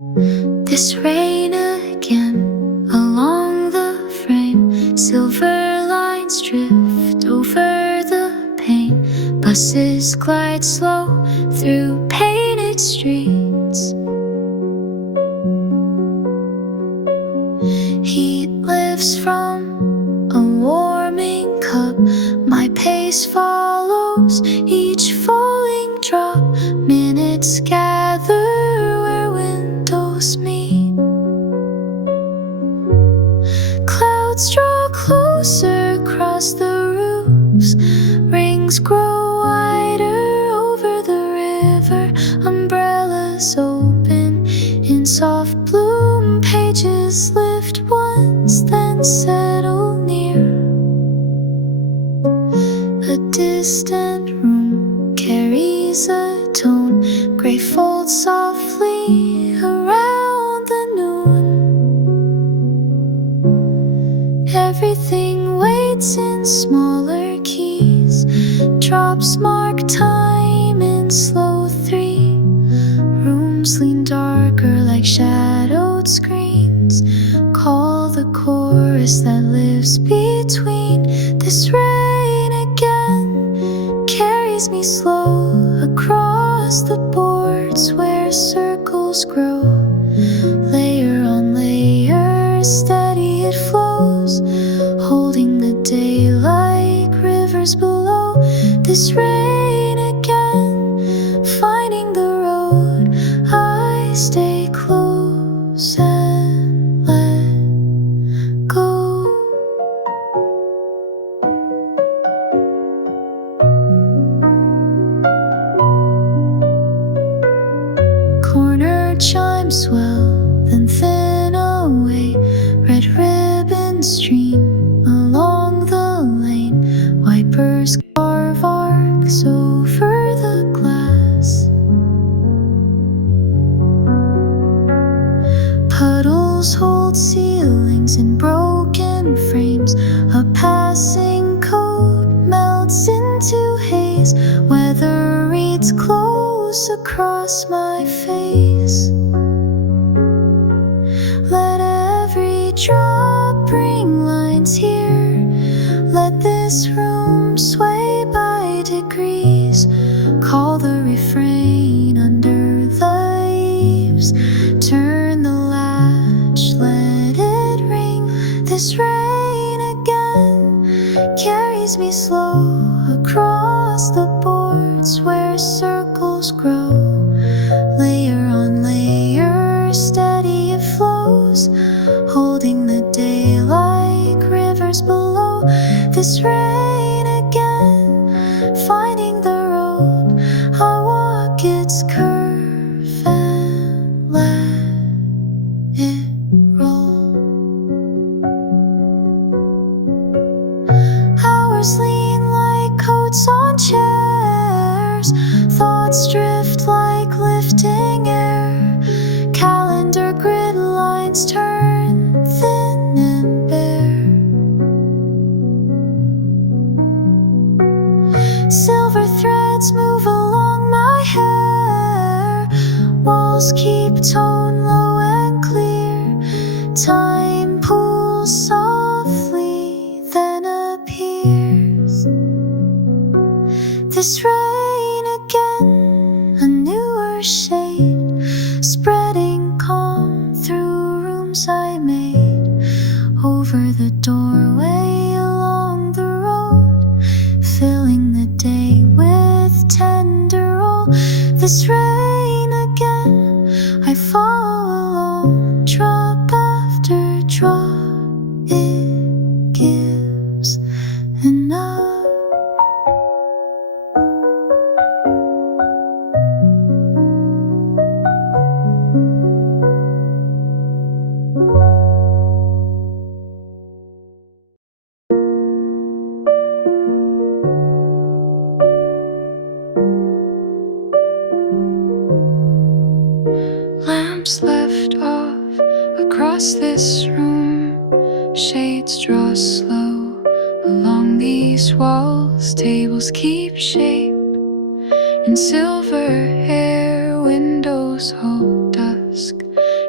This rain again along the frame, silver lines drift over the pane, buses glide slow through painted streets. Heat lifts from a warming cup, my pace follows each falling drop. Minutes gather where windows meet. Clouds draw closer across the roofs, rings grow wider over the river. Umbrellas open in soft bloom, pages lift once then settle near. A distant room carries a tone, gray folds softly around the noon. Everything waits in smaller keys, drops mark time in slow 3. Rooms lean darker like shadowed screens, call the chorus that lives between. This rain again carries me slow across the boards where circles grow. Layer on layer, steady it flows, holding the day like rivers below. This rain again, finding the road, I stay close and let go. Corner chimes swell, then thin away. Red ribbons stream along the lane. Wipers carve arcs over the glass. Puddles hold ceilings in broken frames. A passing coat melts into haze. Weather reads close across my face. Let every drop bring lines here. Let this room sway by degrees. Call the refrain under the eaves. Turn the latch, let it ring. This rain again carries me slow across the boards where circles grow. Layer on layer, steady it flows, holding the day like rivers below. This rain again, finding the road, I walk its curve and let it roll. Hours lean like coats on chairs, thoughts drift like lifting air. Calendar grid lines turn thin and bare. Silver threads move along my hair. Walls keep tone low and clear. Time pulls softly, then appears. This rain again, a newer shade, spreading calm through rooms I made. Over the doorway, along the road, filling the day with tender roll. This rain again, I follow along, drop after drop, it gives enough. Lamps left off across this room, shades draw slow along these walls. Tables keep shape in silver hair, windows hold dusk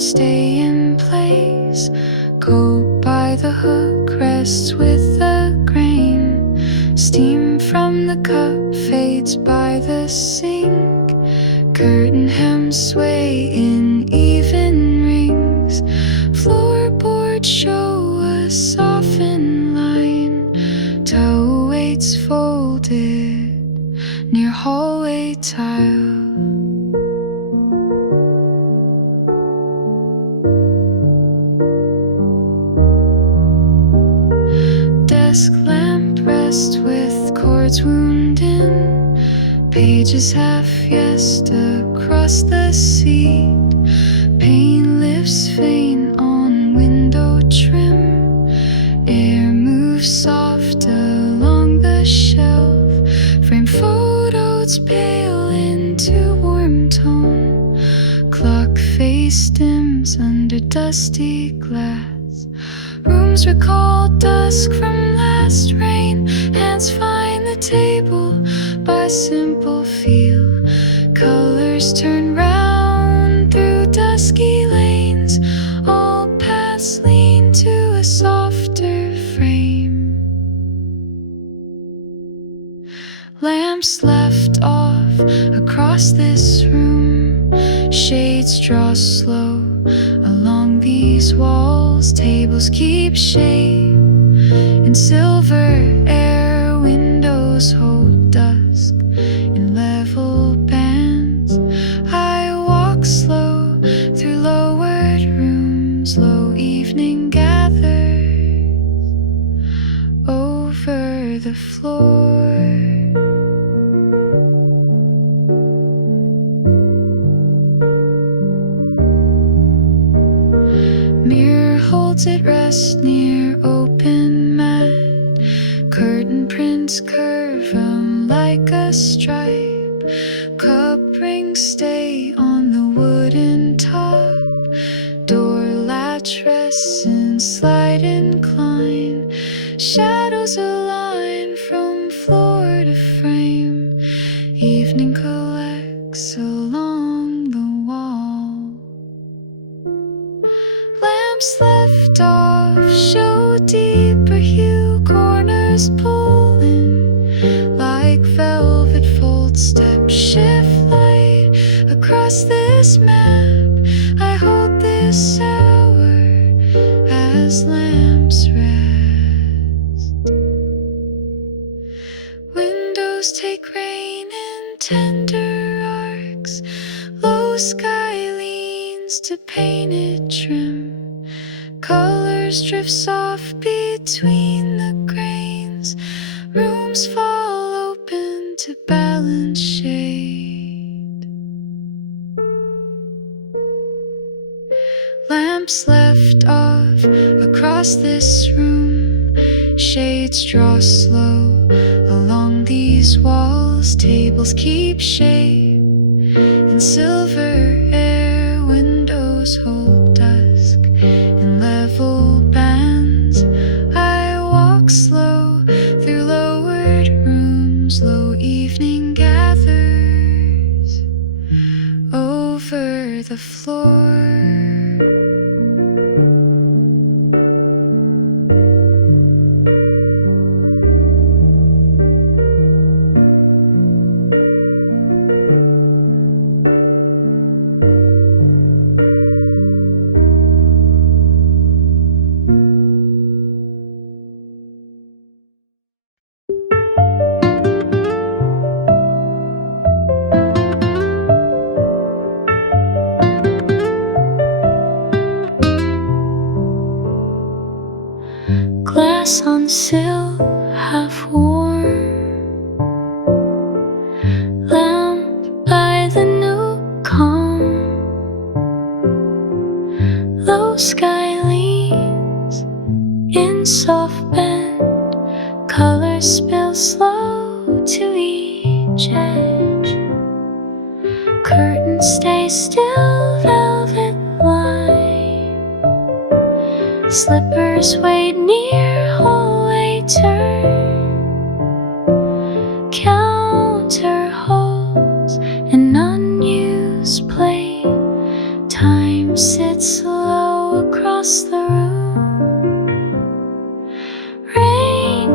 floorboards stay in place. Coat by the hook rests with the grain. Steam from the cup fades by the sink. Curtain hems sway in even rings. Floorboards show a softened line. Towel weights folded near hallway tile. Desk lamp rests with cords wound in. Pages half yest across the seat. Paint lifts faint on window trim. Air moves soft along the shelf. Frame photos pale into warm tone. Clock face dims under dusty glass. Rooms recall dusk from last rain. Hands find the table by simple feel. Colors turn round through dusky lanes. All paths lean to a softer frame. Lamps left off across this room. Shades draw slow along these walls. Tables keep shape in silver air. Windows hold dusk in level bands. I walk slow through lowered rooms. Low evening gathers over the floor. Mirror holds at rest near open mat. Curtain prints curve like a stripe. Cup rings stay on the wooden top. Door latch rests in slight incline. Shadows align from floor to frame. Evening collects along the wall. Lamps left off show deeper hue. Corners pull in like velvet fold. Steps shift light across this map. I hold this hour as lamps rest. Windows take rain in tender arcs. Low sky leans to painted trim. Colors drift soft between the grains. Rooms fall open to balance shade. Lamps left off across this room. Shades draw slow along these walls. Tables keep shape in silver air. Windows hold dusk in level bands. I walk slow through lowered rooms. Low evening gathers over the floor. Glass on sill, half warm. Lamp by the new calm. Low sky leans in soft bend. Colors spill slow to each edge. Curtains stay still, velvet line. Slippers wait near hallway turn. Counter holds an unused plate. Time sits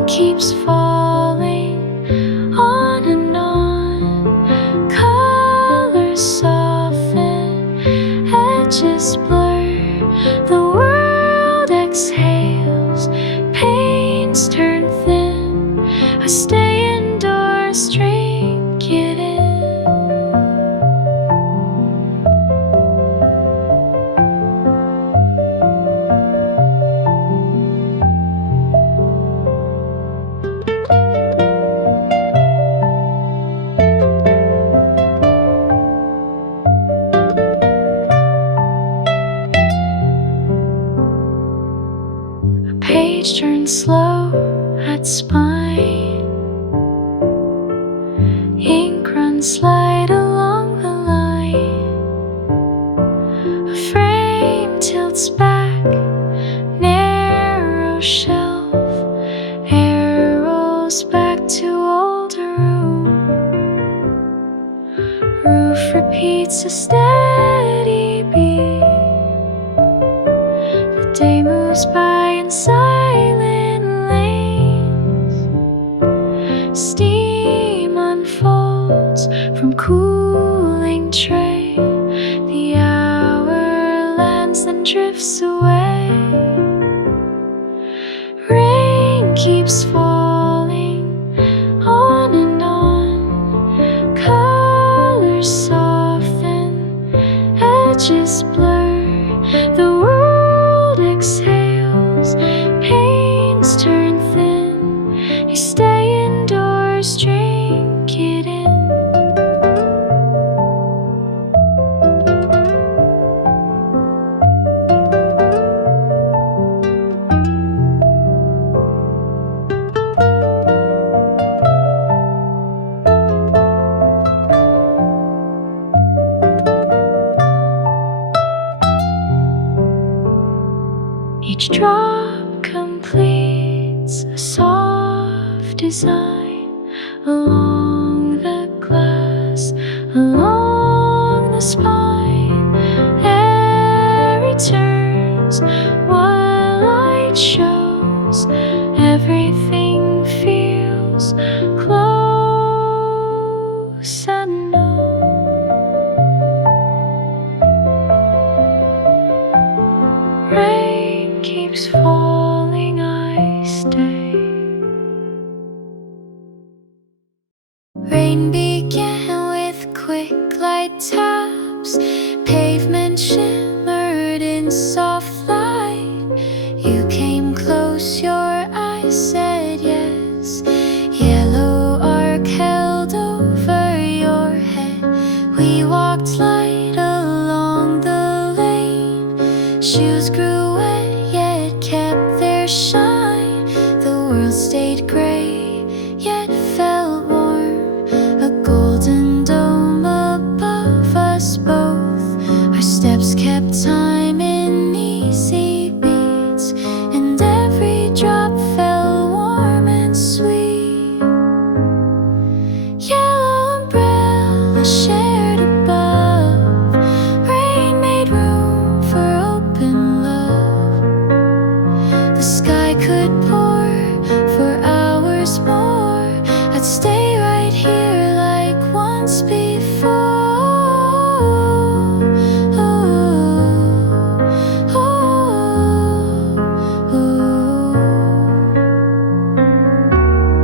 keeps falling on and on. Colors soften, edges blur. The world exhales, pains turn thin. I stay indoors, drink it in. Page turns slow at spine. Ink runs slide along the line. A frame tilts back, narrow shelf. Air rolls back to older room. Roof repeats a steady beat. The day moves by in silent lanes. Steam unfolds from cooling tray. The hour lands then drifts away. Rain keeps falling on and on. Colors soften, edges blur. The world exhales, pains turn thin. You stay indoors, drink it in. Each drop completes a soft design along the glass, along the spine. Air returns while light shows. Everything feels close and known. Rain keeps falling, I stay. Rain began with quick light taps. Pavement shimmered in soft light. You came close, your eyes said yes. Yellow arc held over your head. We walked light along the lane. Shoes grew wet yet kept their shine. The world stayed gray yet felt warm. A golden dome above us both. Our steps kept time in easy beats, and every drop fell warm and sweet. Yellow umbrella shared above. Rain made room for open love. The sky could pour for hours more. I'd stay right here like once before.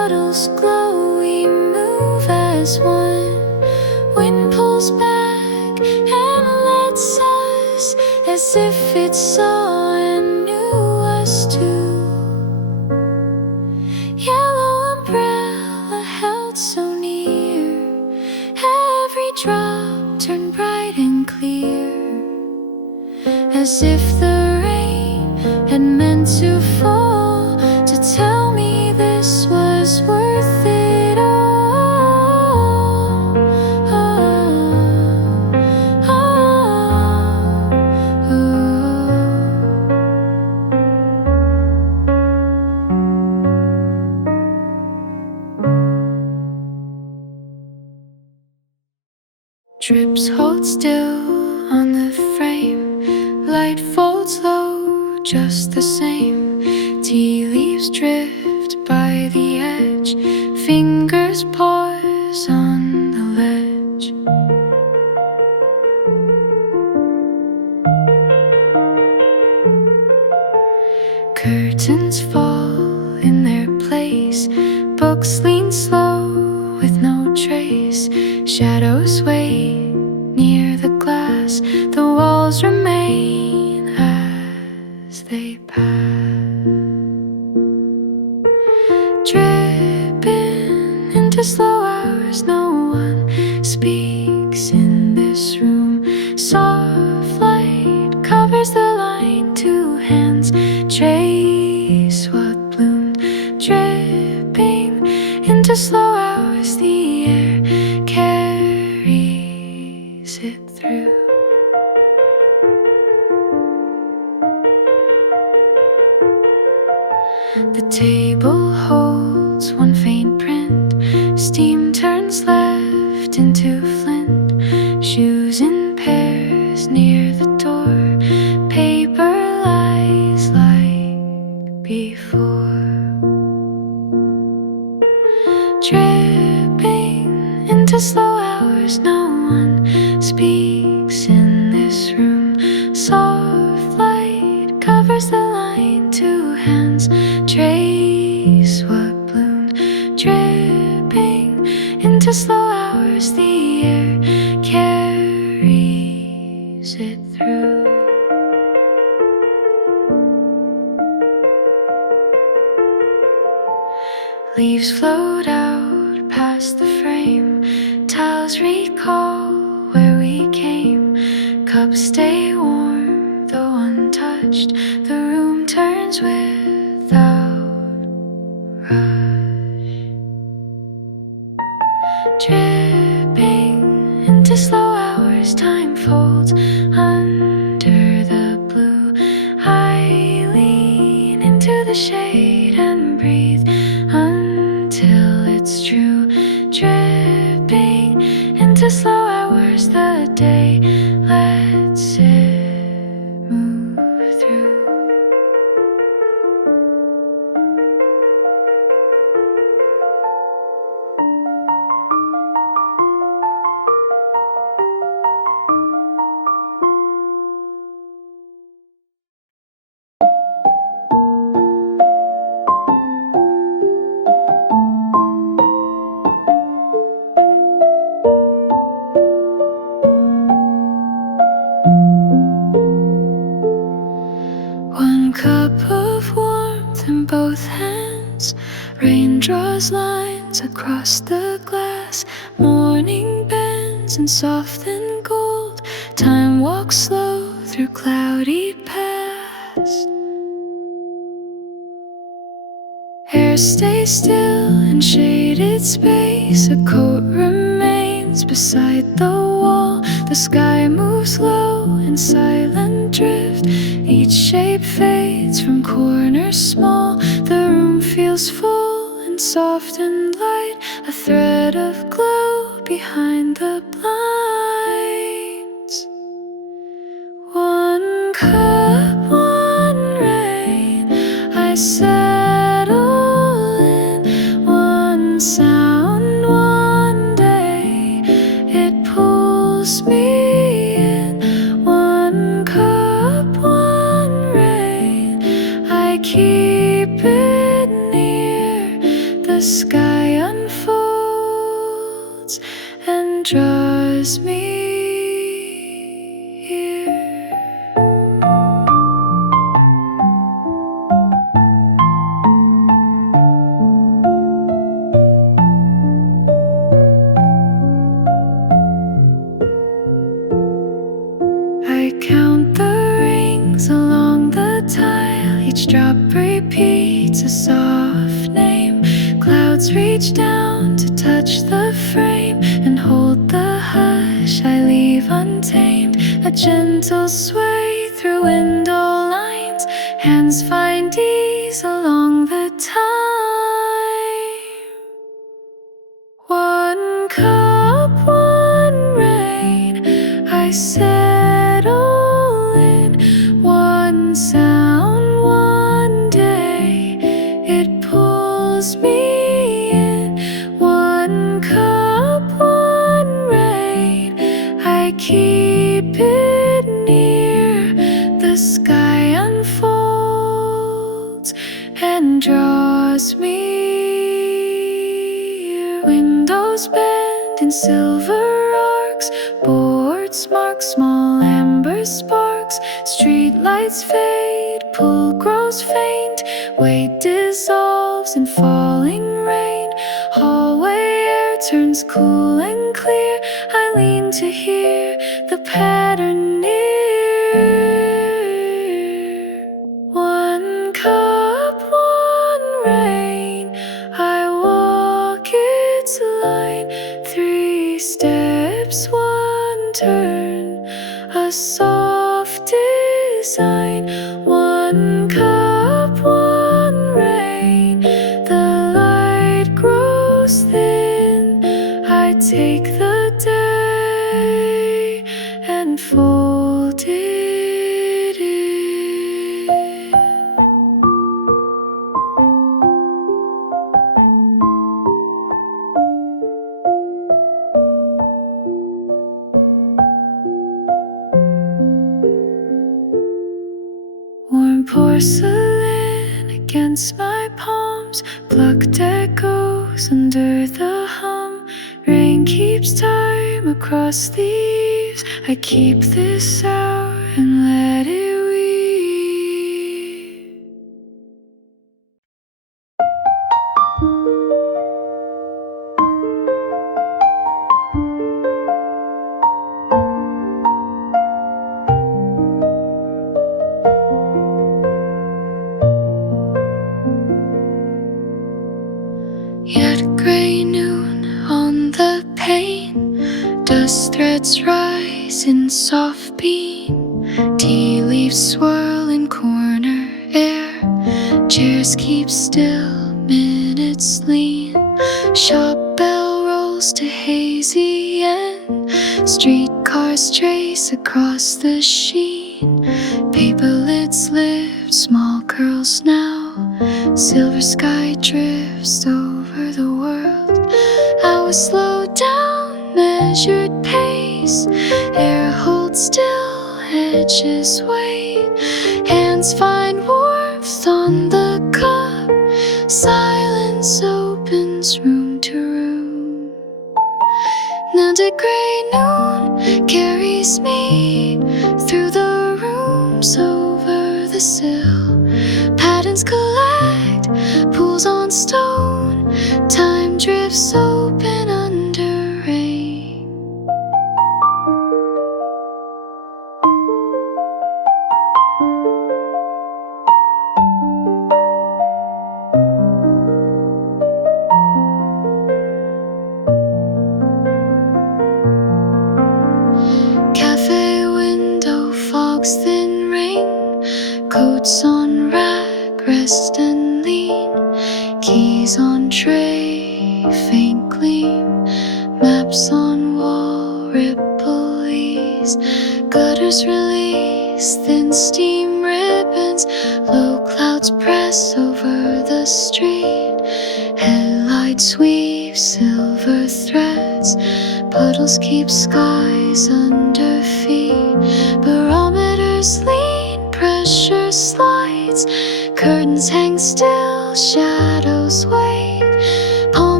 candles glow, we move as one. Wind pulls back and lets us, as if it saw and knew us too. Yellow umbrella held so near, every drop turned bright and clear, as if the rain had meant to fall, to tell me this was worth it all. Drips hold still on the frame, light folds low just the same. Tea leaves drift by the edge, fingers pause on the ledge. Curtains fall in their place, books lean slow with no trace. Shadows wait near the glass, the walls remain as they pass. Dripping into slow hours, no one speaks in this room. Soft light covers the line, two hands trace what bloomed. Dripping into slow hours, the air carries it through. The table holds one faint print, steam turns left into flint. Shoes in pairs near the door, paper lies like before. Dripping into slow hours, no one speaks in this room. Soft light covers the line, two hands trace what bloomed. Dripping into slow hours, the air carries it through. Leaves float out past the frame, tiles recall where we came. Cups stay warm though untouched, the room turns without rush. Dripping into slow hours, time folds under the blue. I lean into the shade and breathe until it's true. Dripping into slow hours, the day lets it move through. One cup of warmth in both hands, rain draws lines across the glass. Morning bends in soft and gold, time walks slow through cloudy past. Air stays still in shaded space, a coat remains beside the wall. The sky moves low in silent drift, each shape fades from corners small. The room feels full and soft and light, a thread of glow behind the blinds. One cup, one rain, I settle in. One sound, one day, it pulls me in. One cup, one rain, I keep it near. The sky unfolds and draws me here. I count the rings along the tile. Each drop repeats a soft name. Clouds reach down to touch the frame and hold the hush I leave untamed. A gentle sway through window lines. Hands find ease along the time. One cup, one rain. I settle in. One sound, one day. It pulls me in. One cup, one rain. I keep it near. The sky unfolds and draws me. Windows bend in silver arcs. Boards mark small amber sparks. Street lights fade, pull grows faint. Weight dissolves in falling rain. Hallway air turns cool and clear. I lean to hear the pattern near. One cup, one rain. I walk its line. 3 steps, one turn. A soft design. One cup, one rain. The light grows thin. I take the day and fold it in. Warm porcelain against my palms. Plucked echoes under the hum. Rain keeps time across the eaves. I keep this out and let it weave. Yet gray noon on the pane. Dust threads rise in soft beam. Tea leaves swirl in corner air. Chairs keep still, minutes lean. Shop bell rolls to hazy end. Streetcars trace across the sheen. Paper lids lift, small curls now. Silver sky drifts over the world. Hours slow down, measured pace. Air holds still, edges wait. Hands find warmth on the cup. Silence opens room to room. Now the gray noon carries me through the rooms over the sill. Patterns collect, pools on stone. Time drifts open under rain. Cafe window, fog's thin ring. Coats on rack, rest and lean. Keys on tray, faint gleam. Maps on wall, ripple ease. Gutters release, thin steam ribbons. Low clouds press over the street. Headlights weave silver threads. Puddles keep skies under feet. Barometers lean, pressure slides. Curtains hang still, shadows wait. Palm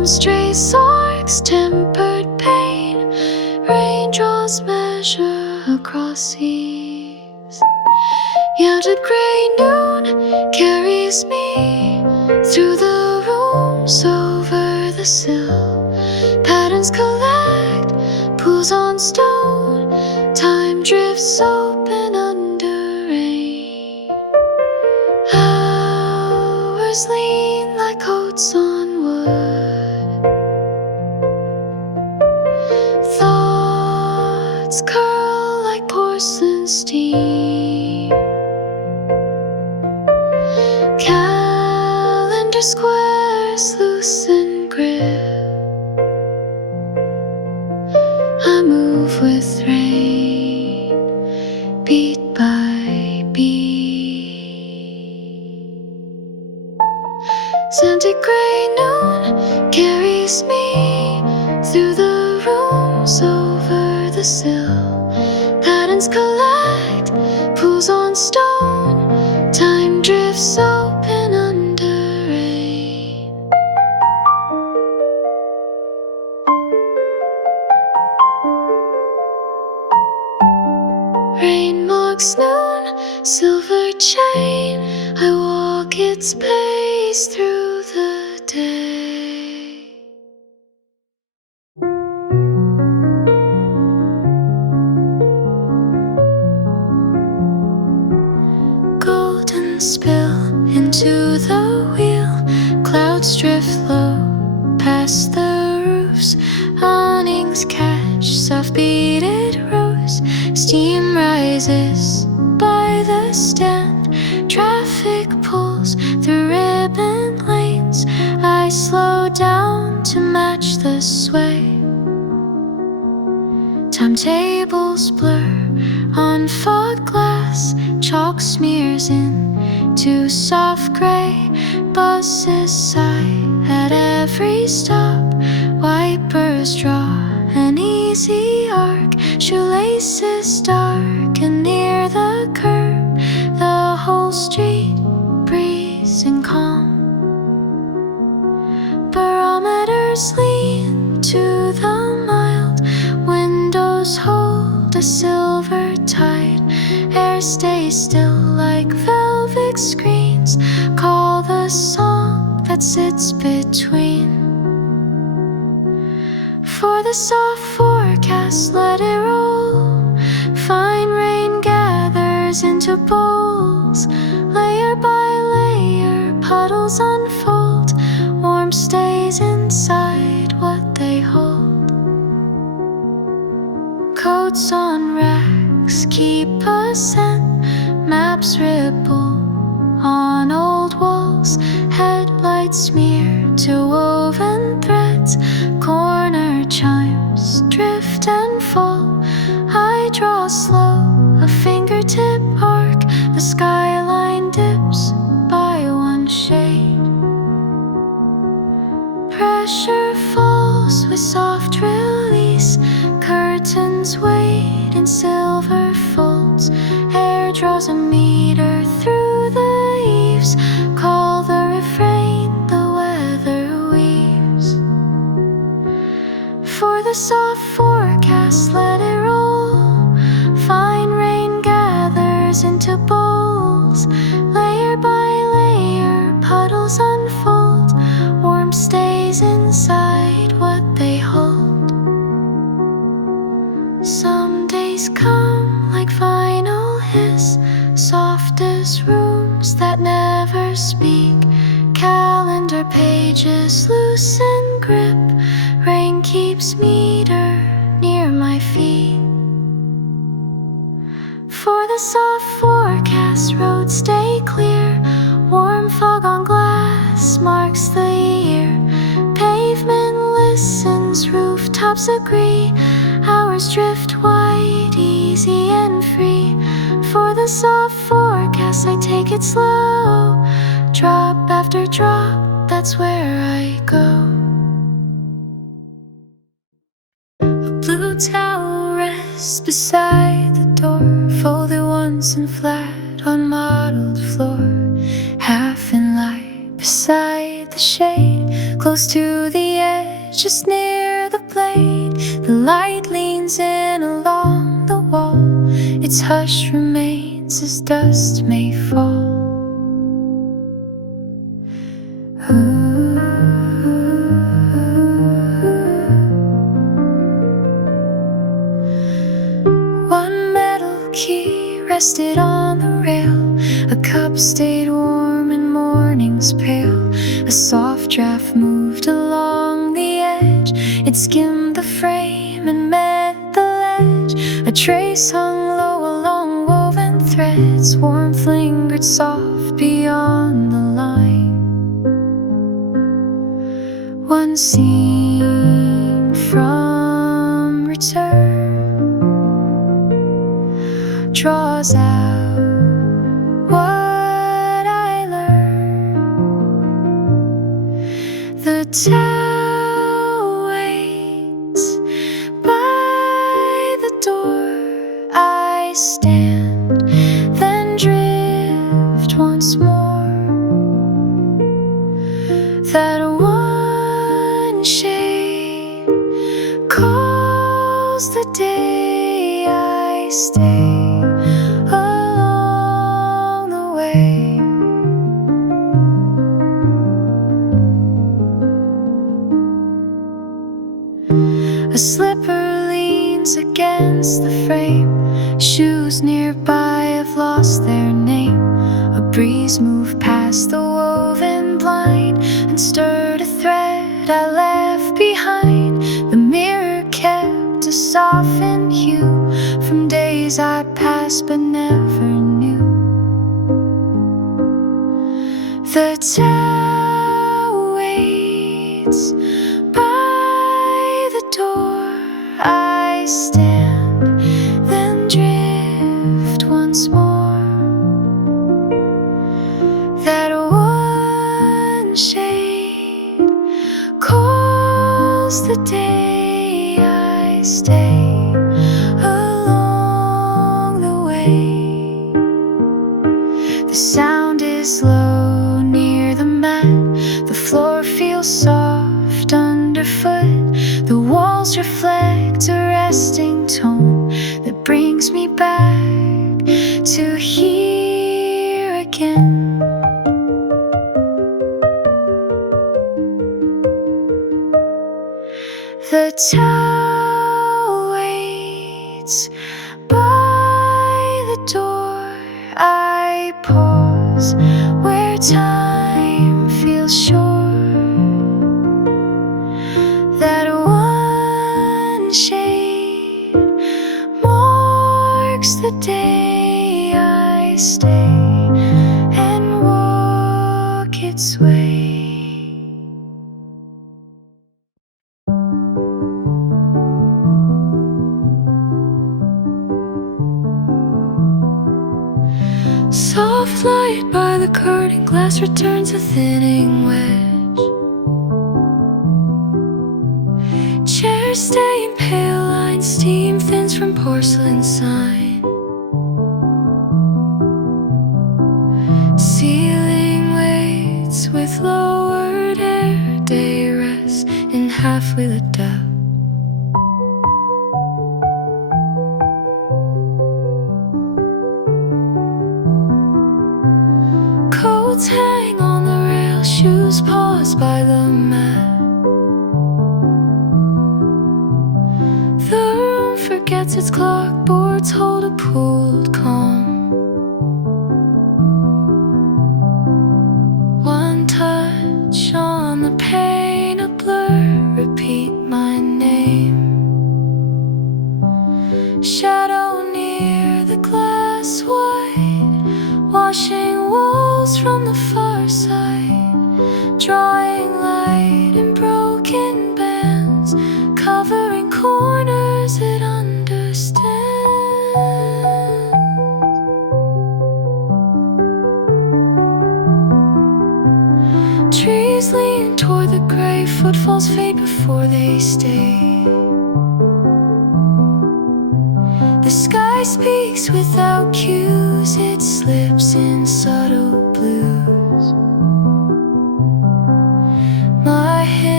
stray sparks, tempered pain. Raindrops measure across eaves. Yielded gray noon carries me through the rooms over the sill. Patterns collect, pools on stone. Time drifts open under rain. Hours lean like coats on wood. Thoughts curl like porcelain steam. Calendar squares loosen grip. I move with rain, beat by beat. Scented gray noon carries me through the rooms over the sill. Patterns collect, pools on stone. Time drifts open under rain. Rain marks noon, silver chain. I walk its pace through the day. Golden spill into the wheel. Clouds drift low past the roofs. Awnings catch soft beaded rose. Steam rises by the stand. Traffic pulls through ribbon lanes. I slow down to match the sway. Timetables blur on fog glass. Chalk smears into soft gray. Buses sigh at every stop. Wipers draw an easy arc. Shoelaces darken near the curb. The whole street breathes in calm. Barometers lean to the mild. Windows hold a silver tide. Air stays still like velvet screens. Call the song that sits between. For the soft forecast, let it roll. Fine rain gathers into bowls. Layer by layer, puddles unfold. Warmth stays inside what they hold. Coats on racks keep a scent. Maps ripple on old walls. Headlights smear to woven threads. Corner chimes drift and fall. I draw slow, a fingertip arc. The skyline dips by one shade. Pressure falls with soft release. Curtains wait in silver folds. Air draws a meter through the eaves. Call the refrain the weather weaves. For the soft forecast, let it roll. Fine rain gathers into bowls. Layer by layer, puddles unfold. Warmth stays inside what they hold. Some days come like final hiss, soft as rooms that never speak. Calendar pages loosen grip. Rain keeps meter near my feet. For the soft forecast, roads stay clear. Warm fog on glass marks the year. Pavement listens, rooftops agree. Hours drift wide, easy and free. For the soft forecast, I take it slow. Drop after drop, that's where I go. A blue towel rests beside the door, folded once and flat on mottled floor. Half in light beside the shade, close to the edge, just near the blade. The light leans in along the wall. Its hush remains as dust may fall. One metal key rested on the rail. A cup stayed warm in morning's pale. A soft draft moved along the edge. It skimmed the frame and met the ledge. A trace hung low along woven threads. Warmth lingered soft beyond the line. One scene from return draws out what I learned. The towel waits by the door. I stand, then drift once more. That one shade calls the day. I stay along the way. A slipper leans against the frame. Shoes nearby have lost their name. A breeze moved past the woven blind and stirred a thread I left behind. The mirror kept a softened hue from days I passed but never knew. The towel waits by the door. I stand, then drift once more. That one shade calls the day. I stay along the way. The sound is low near the mat. The floor feels soft underfoot. The walls reflect a resting tone that brings me back to here again. The towel waits by the door. I pause where time feels short. That one shade marks the day. I stay and walk its way. Soft light by the curtain, glass returns a thinning wedge. Chairs stay in pale lines, steam thins from porcelain sign. Ceiling waits with lowered hair. Day rests in halfway lit up. Coats hang on the rail, shoes pause by the mat. The room forgets its clock, boards hold a pooled calm. One touch on the pane, a blur, repeat my name. Shadow near the glass, white, washing walls from the far side, drawing light in broken bands, covering corners it understands. Trees lean toward the gray, footfalls fade before they stay. The sky speaks without cues, it slips in subtle blues. My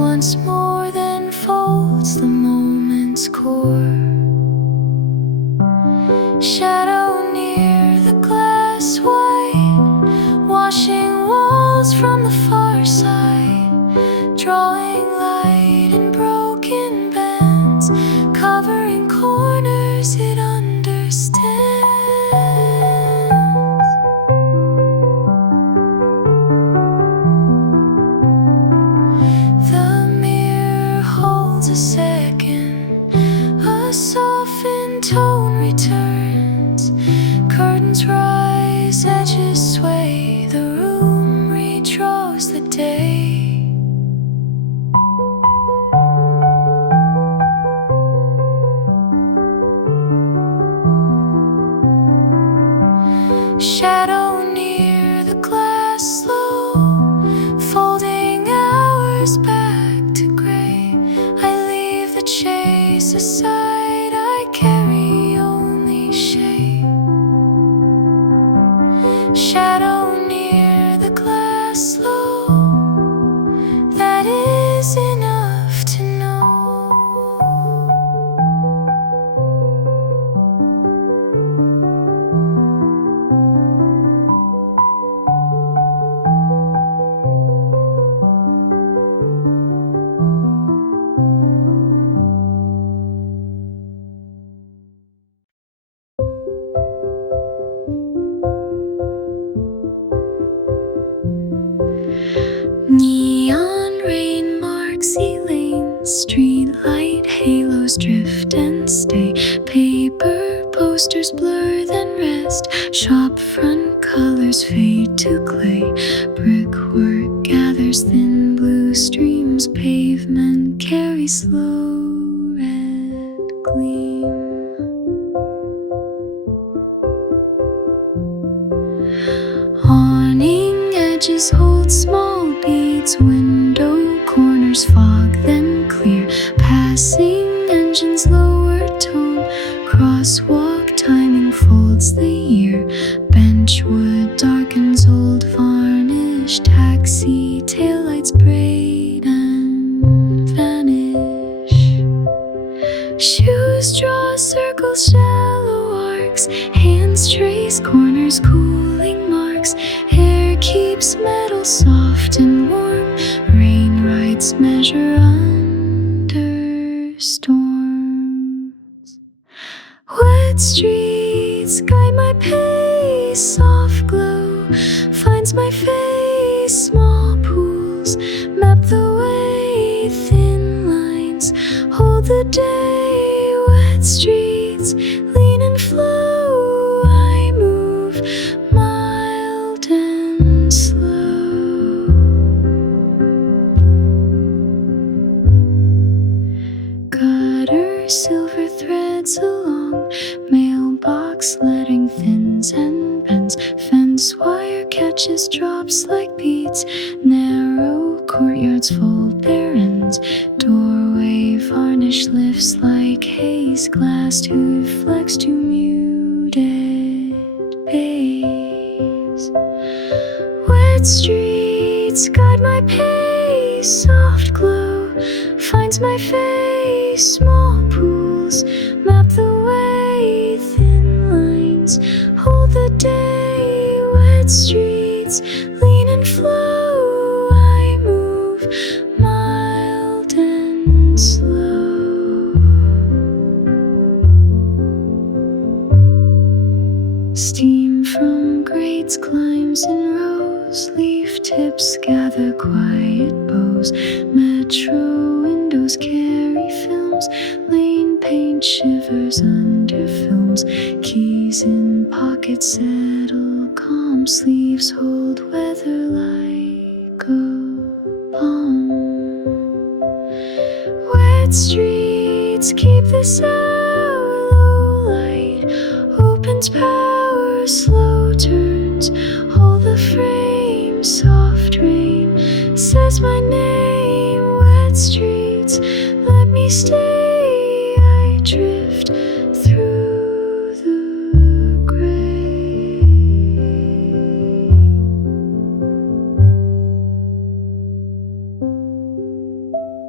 once more, then folds the moment's core. Shadow near the glass white, washing walls from the far side, drawing light in broken bands, covering corners it understands. The mirror holds a second, a softened tone returns, curtains rise, edges sway, the room redraws the day. Shadow near the glass, slow, folding hours back to gray. I leave the chase aside, I carry only shade. Shadow near the glass, slow, that is enough to know. Neon rain marks Elaine, street light halos drift and stay. Paper posters blur then rest, shop front colors fade to clay. Brickwork gathers thin blue streams, pavement carries slow red gleam. Awning edges hold small beads, window corners fog then clear. Passing engines lower tone, crosswalk timing folds the year. Benchwood darkens old varnish, taxi taillights braid and vanish. Shoes draw circles, shallow arcs, hands trace corners, cooling marks. Hair keeps metal soft and warm, rain writes measure under storms. Wet streets guide my pace, soft glow finds my face. Small pools map the way, thin lines hold the day. Wet streets lean and flow, I move mild and slow. Gutter silver threads along, mailbox letting thins and bends. Fence wire catches drops like beads, narrow courtyards fold their ends. Doorway varnish lifts like haze, glass to flex to muted bays. Wet streets guide my pace, soft glow finds my face. Small pools map the way, thin lines hold the day. Wet streets lean and flow, I move mild and slow. Steam from grates climbs in rows, leaf tips gather quiet bows. Metro windows carry films, lane paint shivers under films. Keys in pockets settle calm, sleeves hold weather like a palm. Wet streets keep this hour low, light opens power, slow turns hold the frame. Soft rain says my name. Wet streets let me stay, I drift through the gray.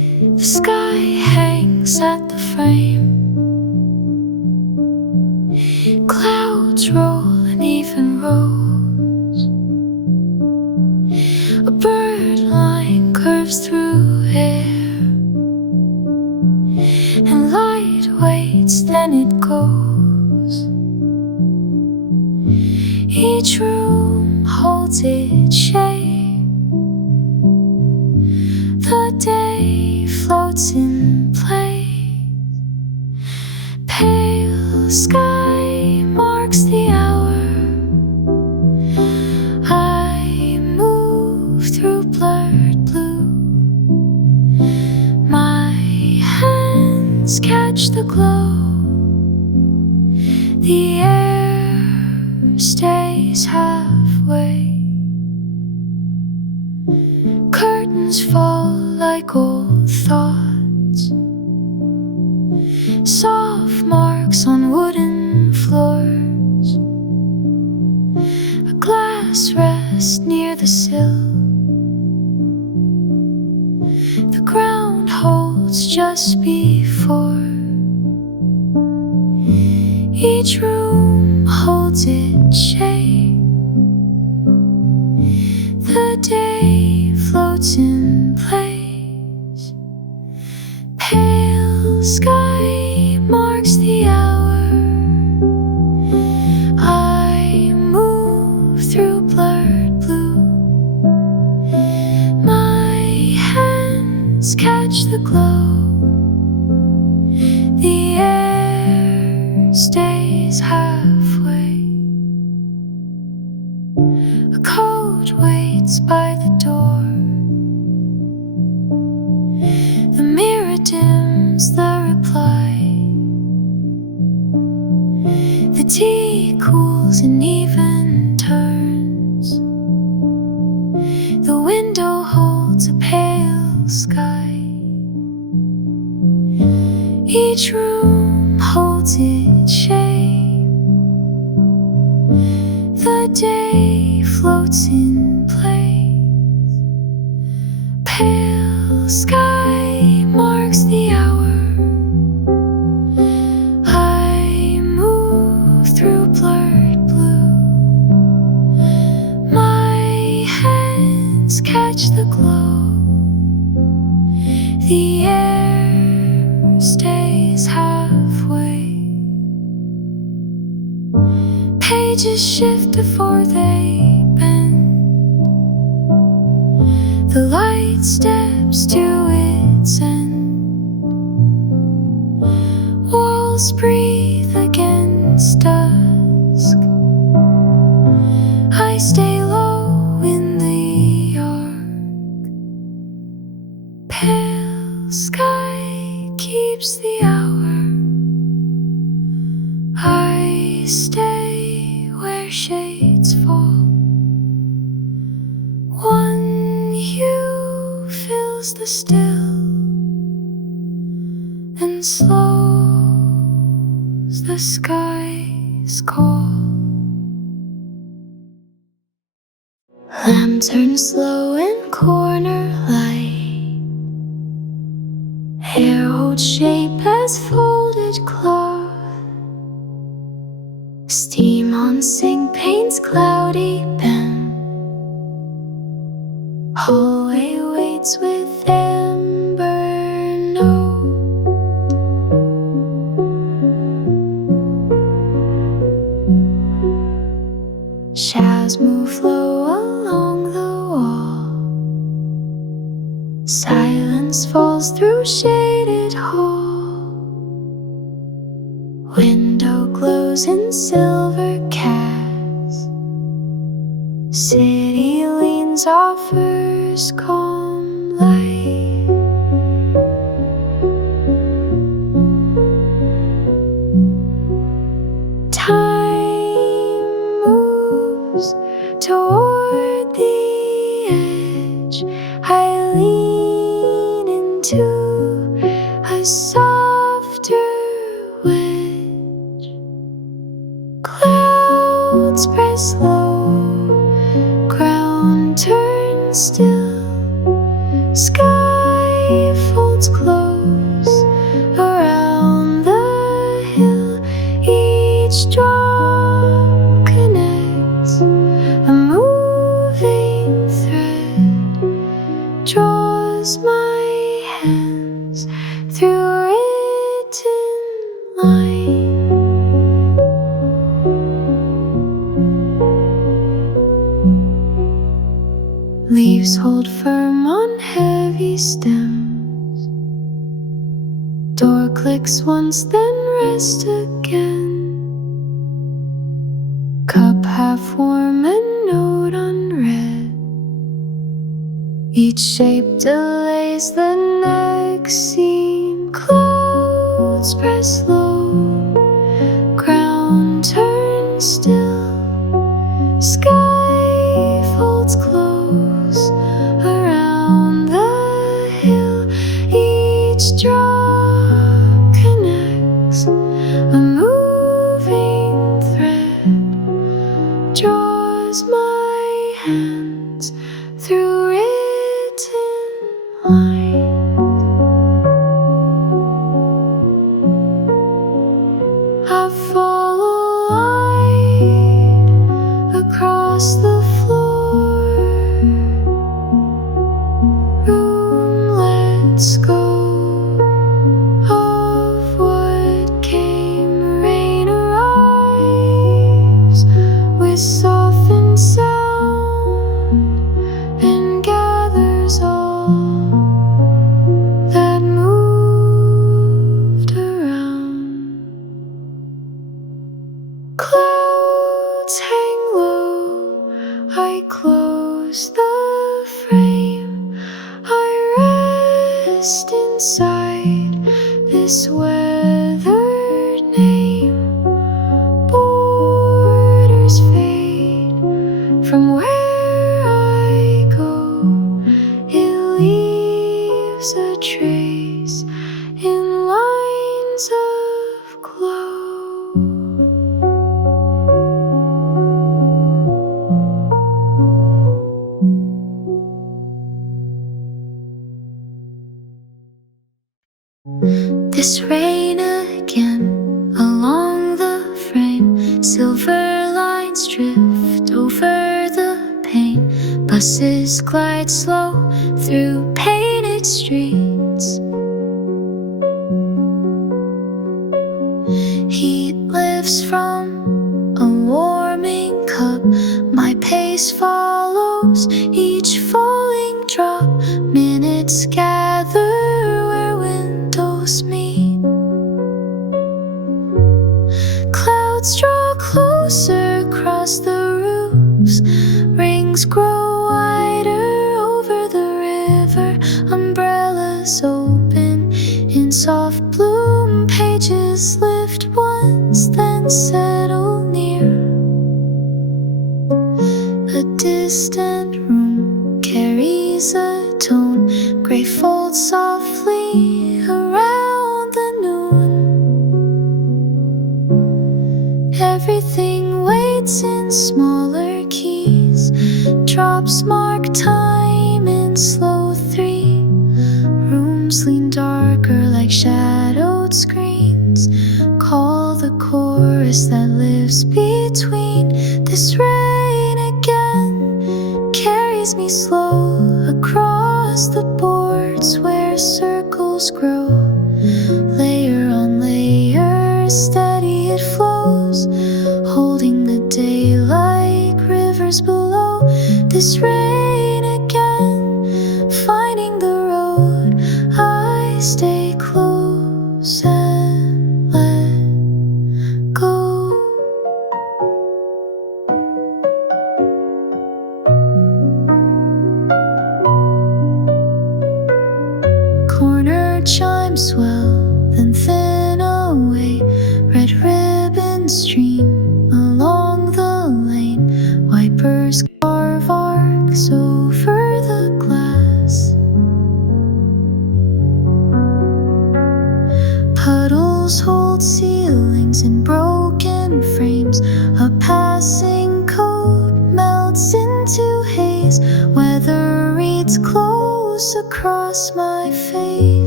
The sky hangs at the frame. Clouds roll in even rows. A bird line curves through air, and light waits, then it goes. Each room holds its shape. The day floats in place. Pale sky marks the hour. I move through blurred blue. My hands catch the glow. The air stays halfway. Curtains fall like old thoughts. Soft marks on wooden floors. A glass rests near the sill. The ground holds just before. Each room holds its shape. The day floats in place. Pale sky marks the hour. I move through blurred blue. My hands catch the glow. The air stays halfway. A coat waits by the door. The mirror dims the reply. The tea cools in even turns. The window holds a pale sky. Each room holds its shape. The day floats in place. Pale sky marks the hour. I move through blurred blue. My hands catch the glow. The air stays halfway. Pages shift before they bend. The light steps to its end. Walls breathe against dusk. I stay low in the arc. Pale sky keeps the hour. I stay where shades fall. One hue fills the still and slows the sky's call. Lantern slow in corner light. Hair holds shape as folded cloth. Steam on sink paints cloudy bend. Hallway waits with amber note. Shadows move low along the wall. Silence falls through shaded hall. Window glows in silver cast. City leans, offers calm light. Time moves toward the edge. I lean into a softer wedge. Clouds press low, ground turns still. Sky folds folds close around the hill. Each drop connects a moving thread, draws my hands through written line. Leaves hold firm on heavy stems. Door clicks once, then rest again. Cup half warm and note unread. Each shape delays the next scene. Clouds press low, ground turns still. Sky folds close around the hill. Each drop connects a moving thread, draws my hands through written lines. I follow light across the floor. Room lets go of what came. Rain arrives with softened sound and gathers all that moved around. Clouds hang low, I close the frame. I rest inside this weathered name. Borders fade from where I go. It leaves a trace in lines of glow. This rain again along the frame. Silver lines drift over the pane. Buses glide slow through painted streets. Heat lifts from a warming cup. My pace follows each falling drop. Minutes gather where windows meet. Clouds draw closer across the roofs. Rings grow wider over the river. Umbrellas open in soft bloom. Pages lift once, then settle near. A distant room carries a tone. Gray folds softly around the noon. Everything waits in smaller keys. Drops mark time in slow 3. Rooms lean darker like shadowed screens. Call the chorus that lives between. This rain again carries me slow across the boards where circles grow. Layer on layer, steady it flows, holding the day like rivers below. This rain again, finding the road. I stay close and let go. Corner chimes swell, then thin away. Red ribbons stream along the lane. Wipers carve arcs over the glass. Puddles hold ceilings in broken frames. A passing coat melts into haze. Weather reads close across my face.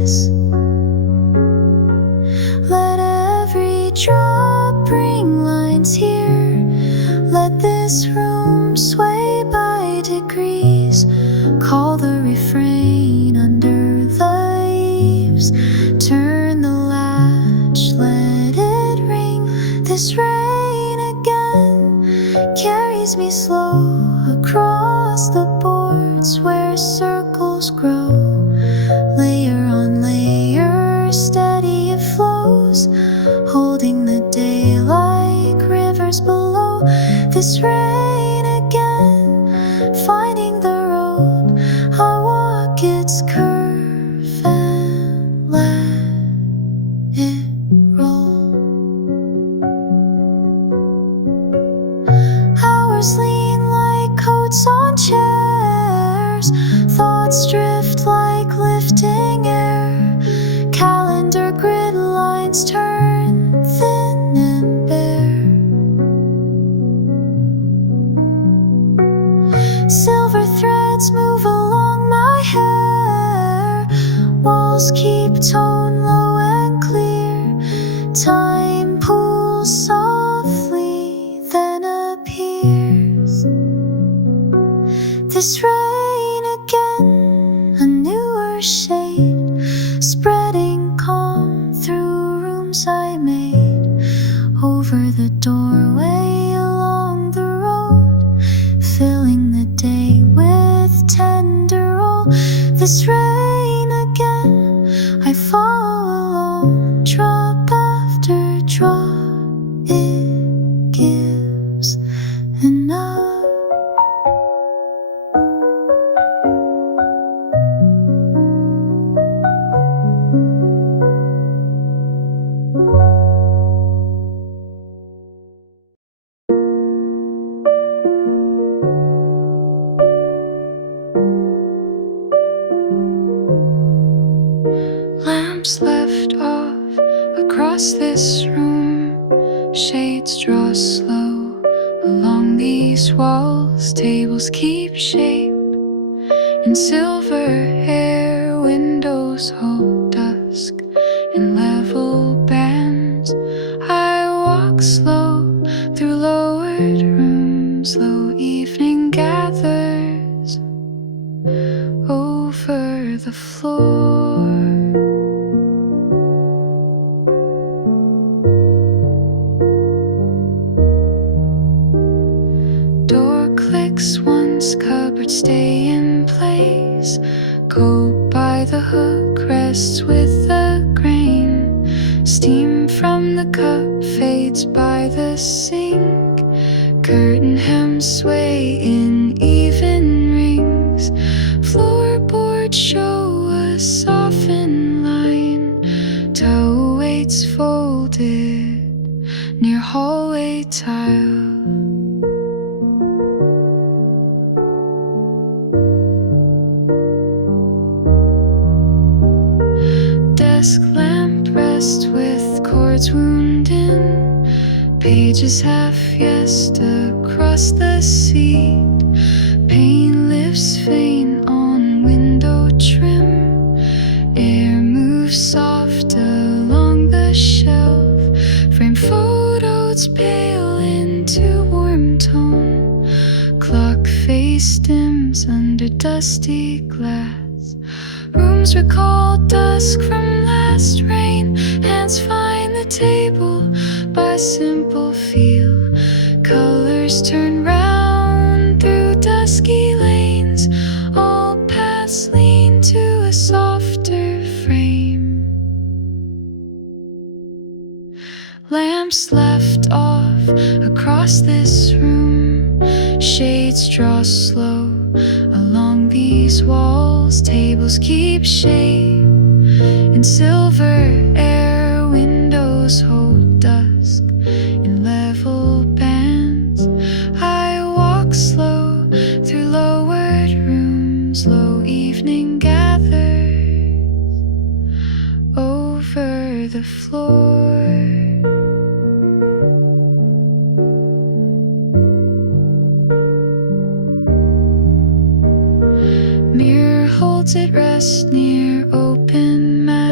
breeze. Let every drop bring lines here. Let this room sway by degrees. Call the refrain under the eaves. Turn the latch, let it ring. This rain again carries me slow across the boards where circles grow. Layer on layer, steady it flows, holding the day like rivers below. This rain again, finding the road, I walk its curve and let it roll. Hours lean like coats on chairs, thoughts drift like lifting air. Calendar grid lines turn thin and bare. Silver threads move along my hair. Walls keep tone low and clear. Time pulls softly, then appears. This rain again, a newer shade, spreading calm through rooms I made. Over the doorway, along the road, filling the day with tender roll. This rain again, I follow along, drop after drop, it gives enough. Lamps left off across this room. Shades draw slow along these walls. Tables keep shape in silver hair. Windows hold dusk in level bands. I walk slow through lowered rooms. Low evening gathers over the floor. Door clicks once, cupboards stay in place. Go by the hook, rests with the grain. Steam from the cup fades by the sink. Curtain hems sway in even rings. Floorboards show a softened line. Towel weights folded near hallway tile. Desk lamp rests with cords wound in. Pages half yesed across the seat. Pain lifts faint on window trim. Air moves soft along the shelf. Frame photos pale into warm tone. Clock face dims under dusty glass. Rooms recall dusk from last rain. Hands find the table by simple feel. Colors turn round through dusky lanes. All paths lean to a softer frame. Lamps left off across this room. Shades draw slow along these walls. Tables keep shape in silver air. Windows hold dusk in level bands. I walk slow through lowered rooms. Low evening gathers over the floor. Mirror holds at rest near open mouth.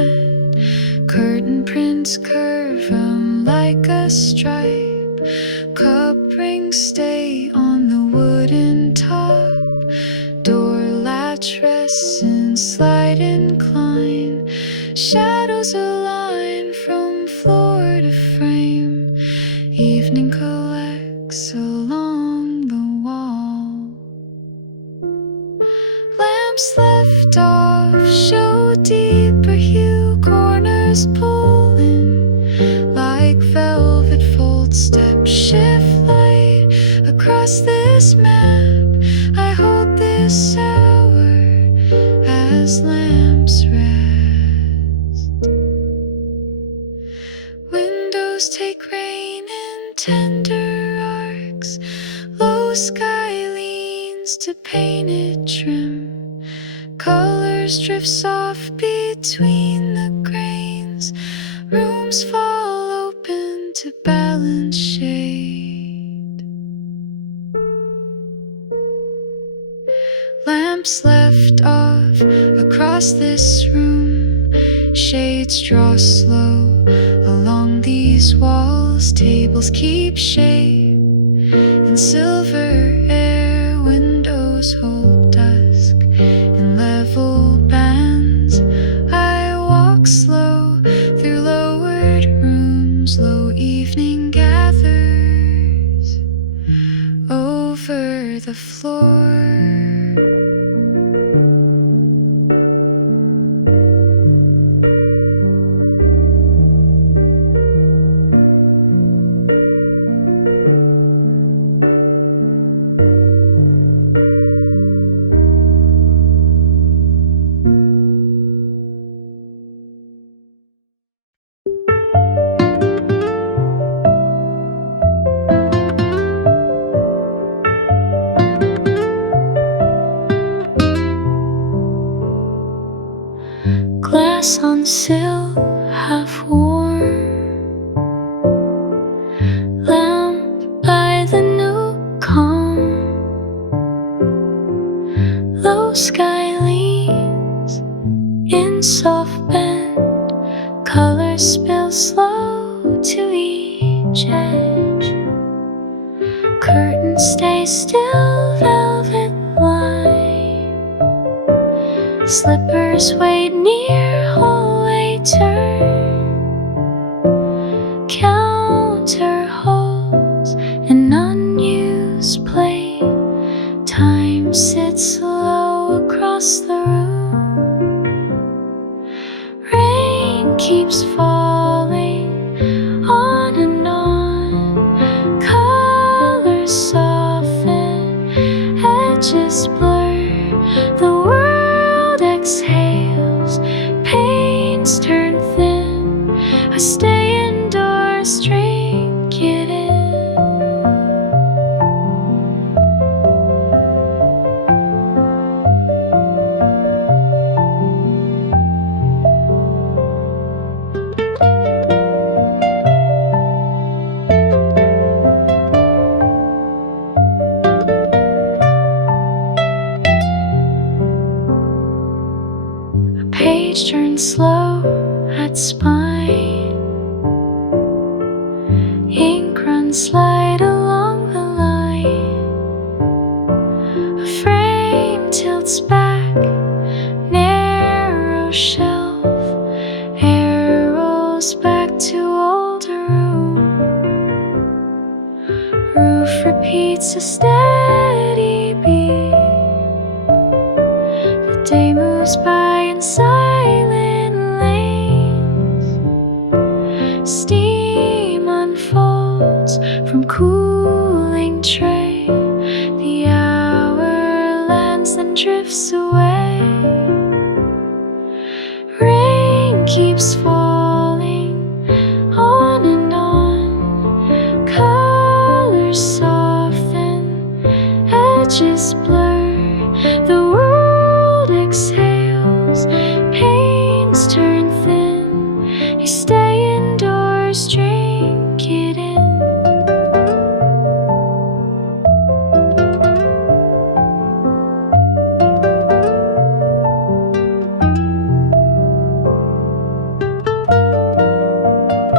windows curve like a stripe. Cup rings stay on the wooden top. Door latch rests in slight incline. Shadows align from floor to frame. Evening collects along the wall. Lamps left off show deeper hue. Corners pull in like velvet folds. Step shift light across this map. I hold this hour as lamps rest. Windows take rain in tender arcs. Low sky leans to painted trim. Colors drift soft between the grains. Rooms fall open to balance shade. Lamps left off across this room. Shades draw slow along these walls. Tables keep shape in silver air. Windows hold dusk in level bands. I walk slow through lowered rooms. Low evening gathers over the floor. Glass on sill, half warm. Lamp by the new calm. Low sky leans in soft bend. Colors spill slow to each edge. Curtains stay still, velvet line. Slippers wait near hallway turn. Counter holds an unused plate. Time sits low across the room. Rain keeps falling on and on. Colors soften, edges blur. The world exhales, pains turn thin. I stay indoors, drink it in. A page turns slow at spine. Ink runs light along the line. A frame tilts back, narrow shelf. Air rolls back to older room. Roof repeats a steady beat. The day moves by in silent lanes. Steam unfolds from cooling tray. The hour lands and drifts away. Rain keeps falling on and on. Colors soften, edges blur. The world exhales, pains turn thin. You stay indoors, drink it in.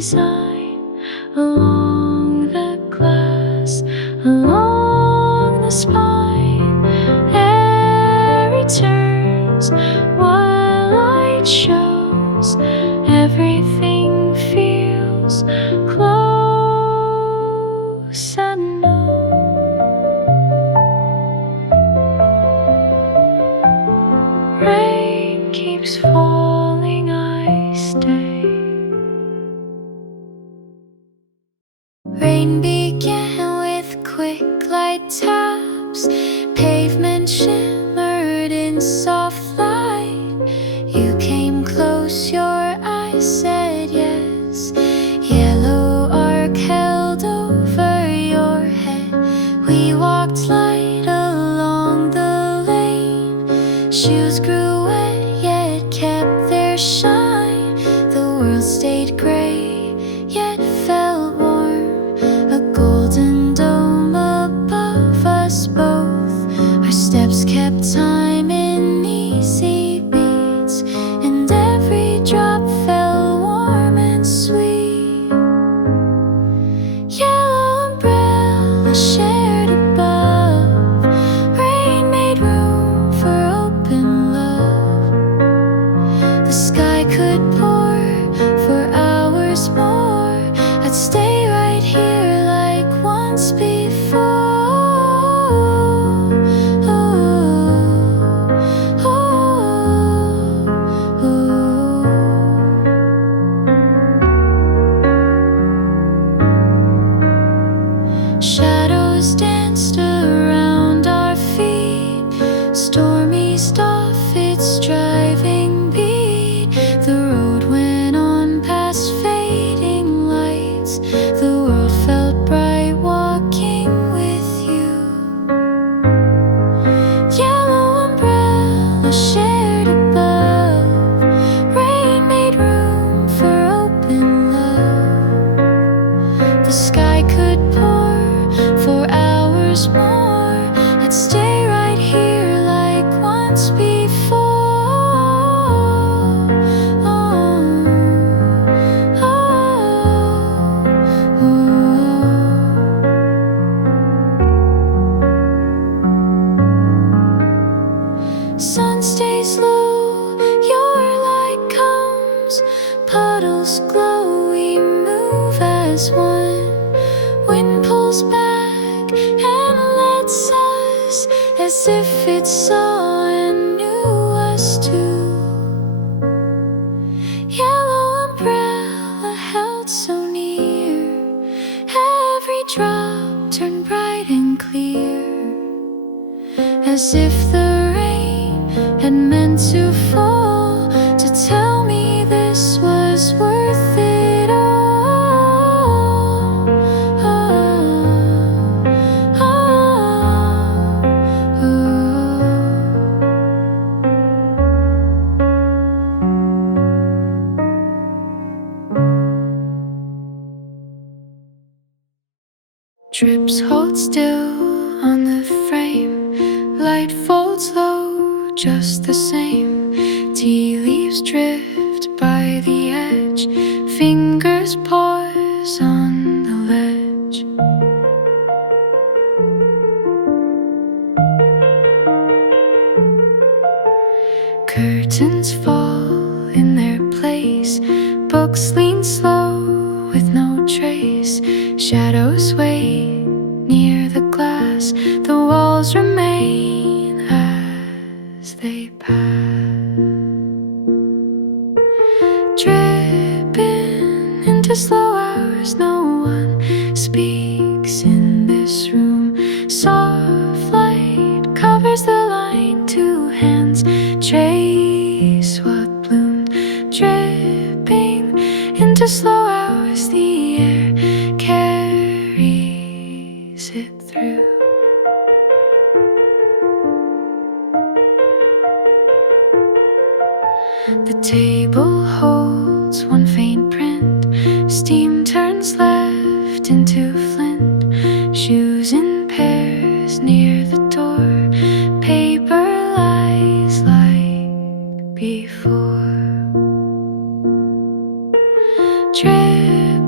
design along the glass, along the spine. Air returns while light shows. Everything feels close and known. Rain keeps falling, I stay. Rain began with quick light taps. Pavement shimmered in soft light. You came close, your eyes said yes. Yellow arc held over your head. We walked light along the lane. Shoes grew wet yet kept their shine. The world stayed gray yet felt warm. A golden dome above us both. Our steps kept time in easy beats, and every drop fell warm and sweet. Yellow umbrella shared above. Rain made room for open love. The sky could pour for hours more. I'd stay right here like once before. Shadows danced around our feet. Stormy stuff, its driving beat. The road went on past fading lights. The world felt bright walking with you. Yellow umbrella shared above. Rain made room for open love. The sky could pour for hours more. I'd stay right here like once before. Sun stays low, your light comes. Puddles glow, we move as one. Wind pulls back and lets us, as if it saw and knew us too. Yellow umbrella held so near. Every drop turned bright and clear, as if the rain had meant to fall, to tell me this was worth it all. Drips hold still on the frame. Light folds low, just the same. Tea leaves drift by the edge. Fingers pause on the ledge. Curtains fall in their place. Books lean slow with no trace. Shadows wait near the glass. The walls remain as they pass. Dripping into slow hours. No one speaks in this room. Soft light covers the line. Two hands trace what bloomed. Dripping into slow hours. The air carries it through. The table holds one faint print. Steam turns left into flint. Shoes in pairs near the door. Paper lies like before. Drip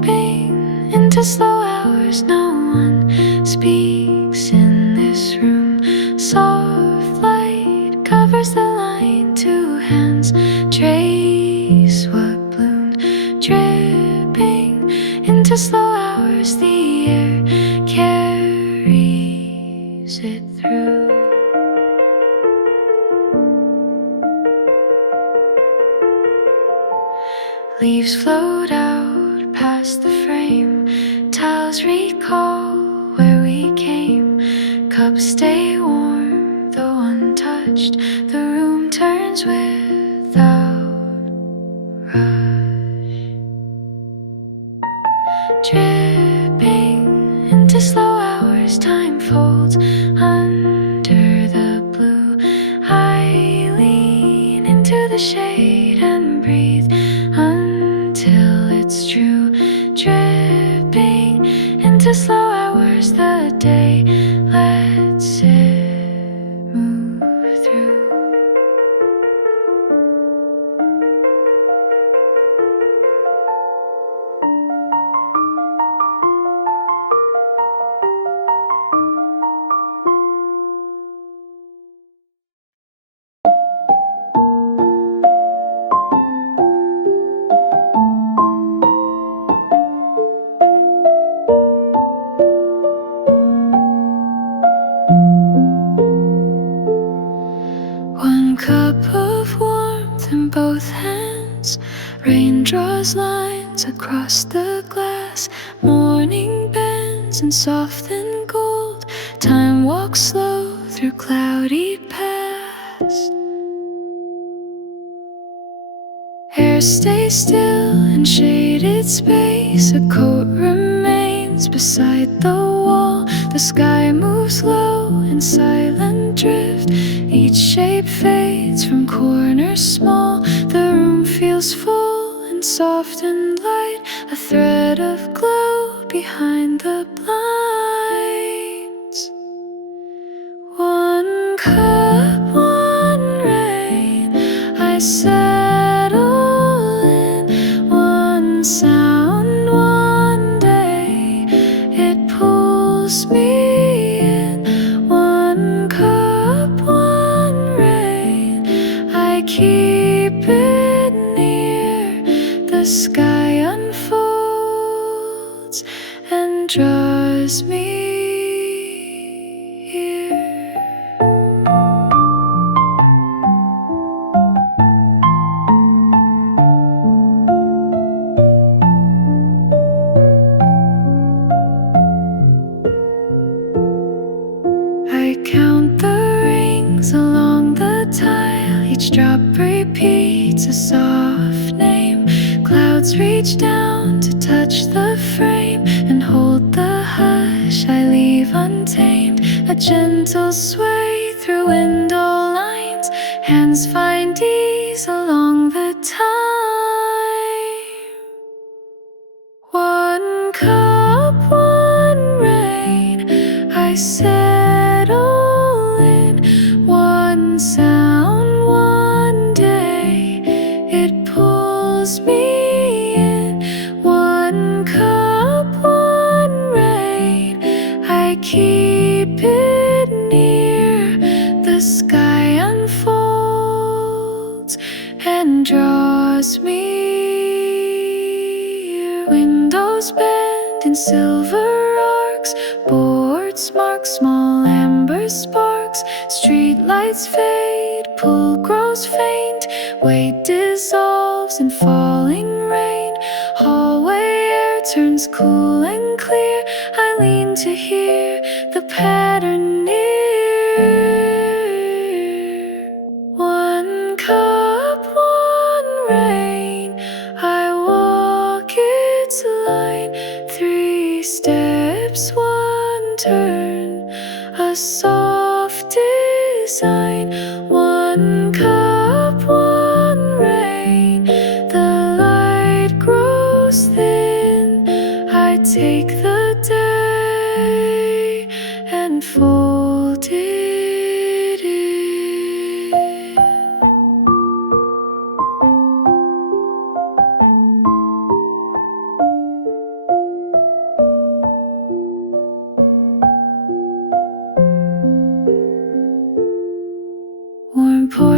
into slow hours. No one speaks in this room. Soft light covers the line. Two hands trace what bloomed, dripping into slow hours. The air carries it through. Leaves float out past the frame. Tiles recall where we came. Cups stay warm, though untouched. The room turns without rush. Dripping into slow hours. Time folds under the blue. I lean into the shade and breathe until it's true. Dripping into slow hours. The day lets it move through. One cup of warmth in both hands. Rain draws lines across the glass. Morning bends in soft and gold. Time walks slow through cloudy past. Hair stays still in shaded space. A coat remains beside the wall. The sky moves low in silent drift. Each shape fades from corners small. The room feels full and soft and light. A thread of glow behind the blinds. One cup, one rain. I settle in. One sound, one day. It pulls me in. One cup, one rain. I keep it near. The sky unfolds and draws me here. I count the rings along the tile. Each drop repeats a soft name. Clouds reach down to touch the frame and hold the hush I leave untamed. A gentle sway through window lines. Hands find ease along the time. One cup, one rain. I settle in. One sound, one day. It pulls me in. One cup, one rain. I keep it near. The sky unfolds and draws me here. Windows bend in silver arcs. Boards mark small amber sparks. Street lights fade, pool grows faint. Weight dissolves in falling rain. Hallway air turns cool and clear. I lean to hear the pattern near. One cup, one rain. I walk its line. 3 steps, one turn. A soft design. One cup, one rain. The light grows thin. I take the day and fold it in.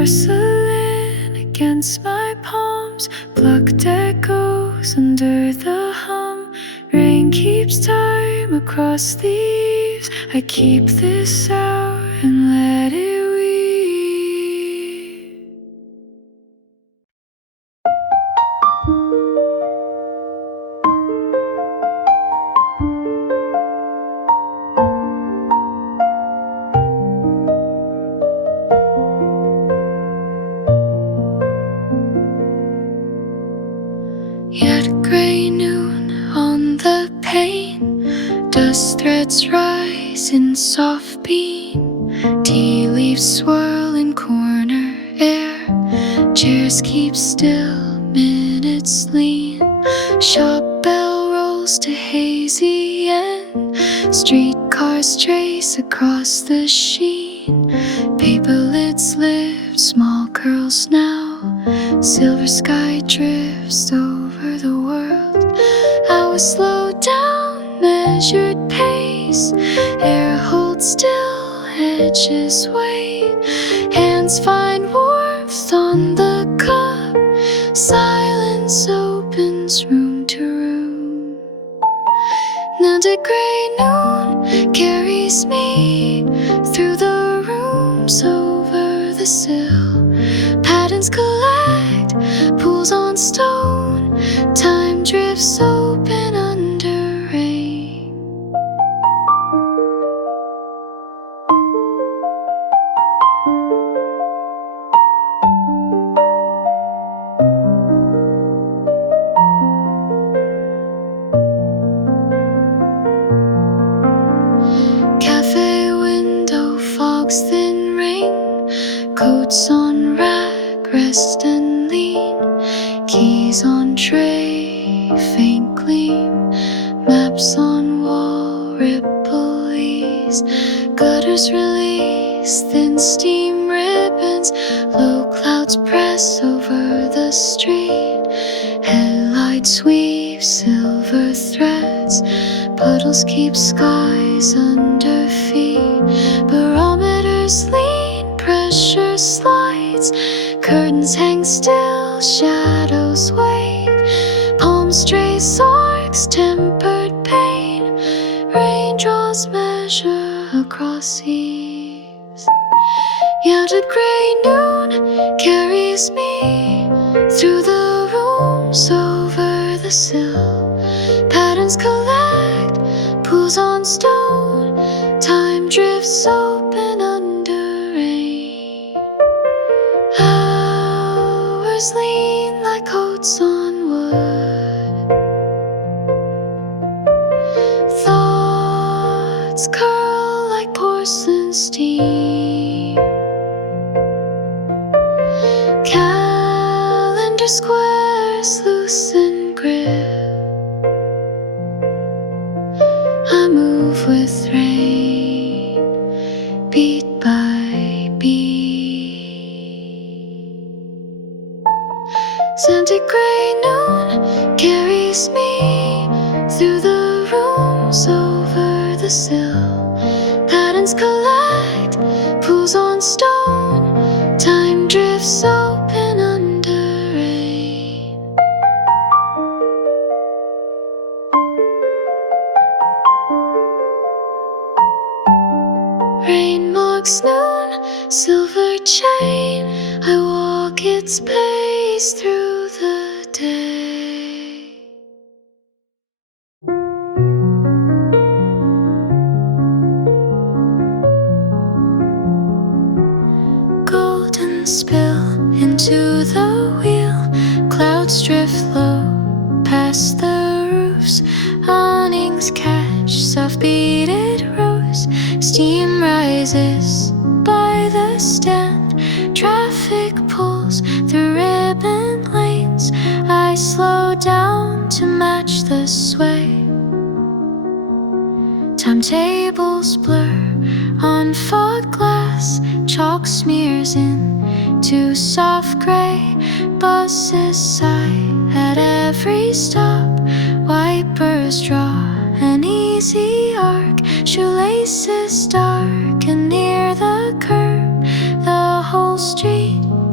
porcelain against my palms, plucked echoes under the hum. Rain keeps time across the eaves. I keep this out and let it weep. Yet grey noon on the pane, dust threads rise in soft beam. Tea leaves swirl in corner air, chairs keep still, minutes lean. Shop bell rolls to hazy end, streetcars trace across the sheen. Paper lids lift, small curls now, silver sky drifts over the world. Hours slow down, measured pace, air holds still, edges wait. Hands find warmth on the cup, silence opens room to room. Now the grey noon carries me through the rooms over the sill. Patterns collect, pools on stone, time drifts open under rain. Cafe window, fog's thin ring, coats on rack, rest and lean. Keys on tray, faint gleam, maps on wall, ripple ease. Gutters release, thin steam ribbons, low clouds press over the street. Headlights weave silver threads, puddles keep skies under feet. Barometers lean, pressure slides, curtains hang still, shadows wait. Palms trace arcs, tempered pain, rain draws measure across eaves. Yielded grey noon carries me through the rooms over the sill. Patterns collect, pools on stone, time drifts open under rain. Hours lean like coats on wood, thoughts curl like porcelain steam. Calendar squares loosen grip, I move with rain, beat by beat. Scented grey noon carries me through the rooms over the sill. Patterns collect, pools on stone, time drifts open under rain. Rain marks noon, silver chain, I walk its pace through the day. Golden spill into the wheel, clouds drift low past the roofs. Awnings catch soft beaded rose, steam rises by the stand. Traffic pulls through ribbon lanes, I slow down to match the sway. Timetables blur on fog glass, chalk smears into soft gray. Buses sigh at every stop, wipers draw an easy arc. Shoelaces dark and near the curb, the whole street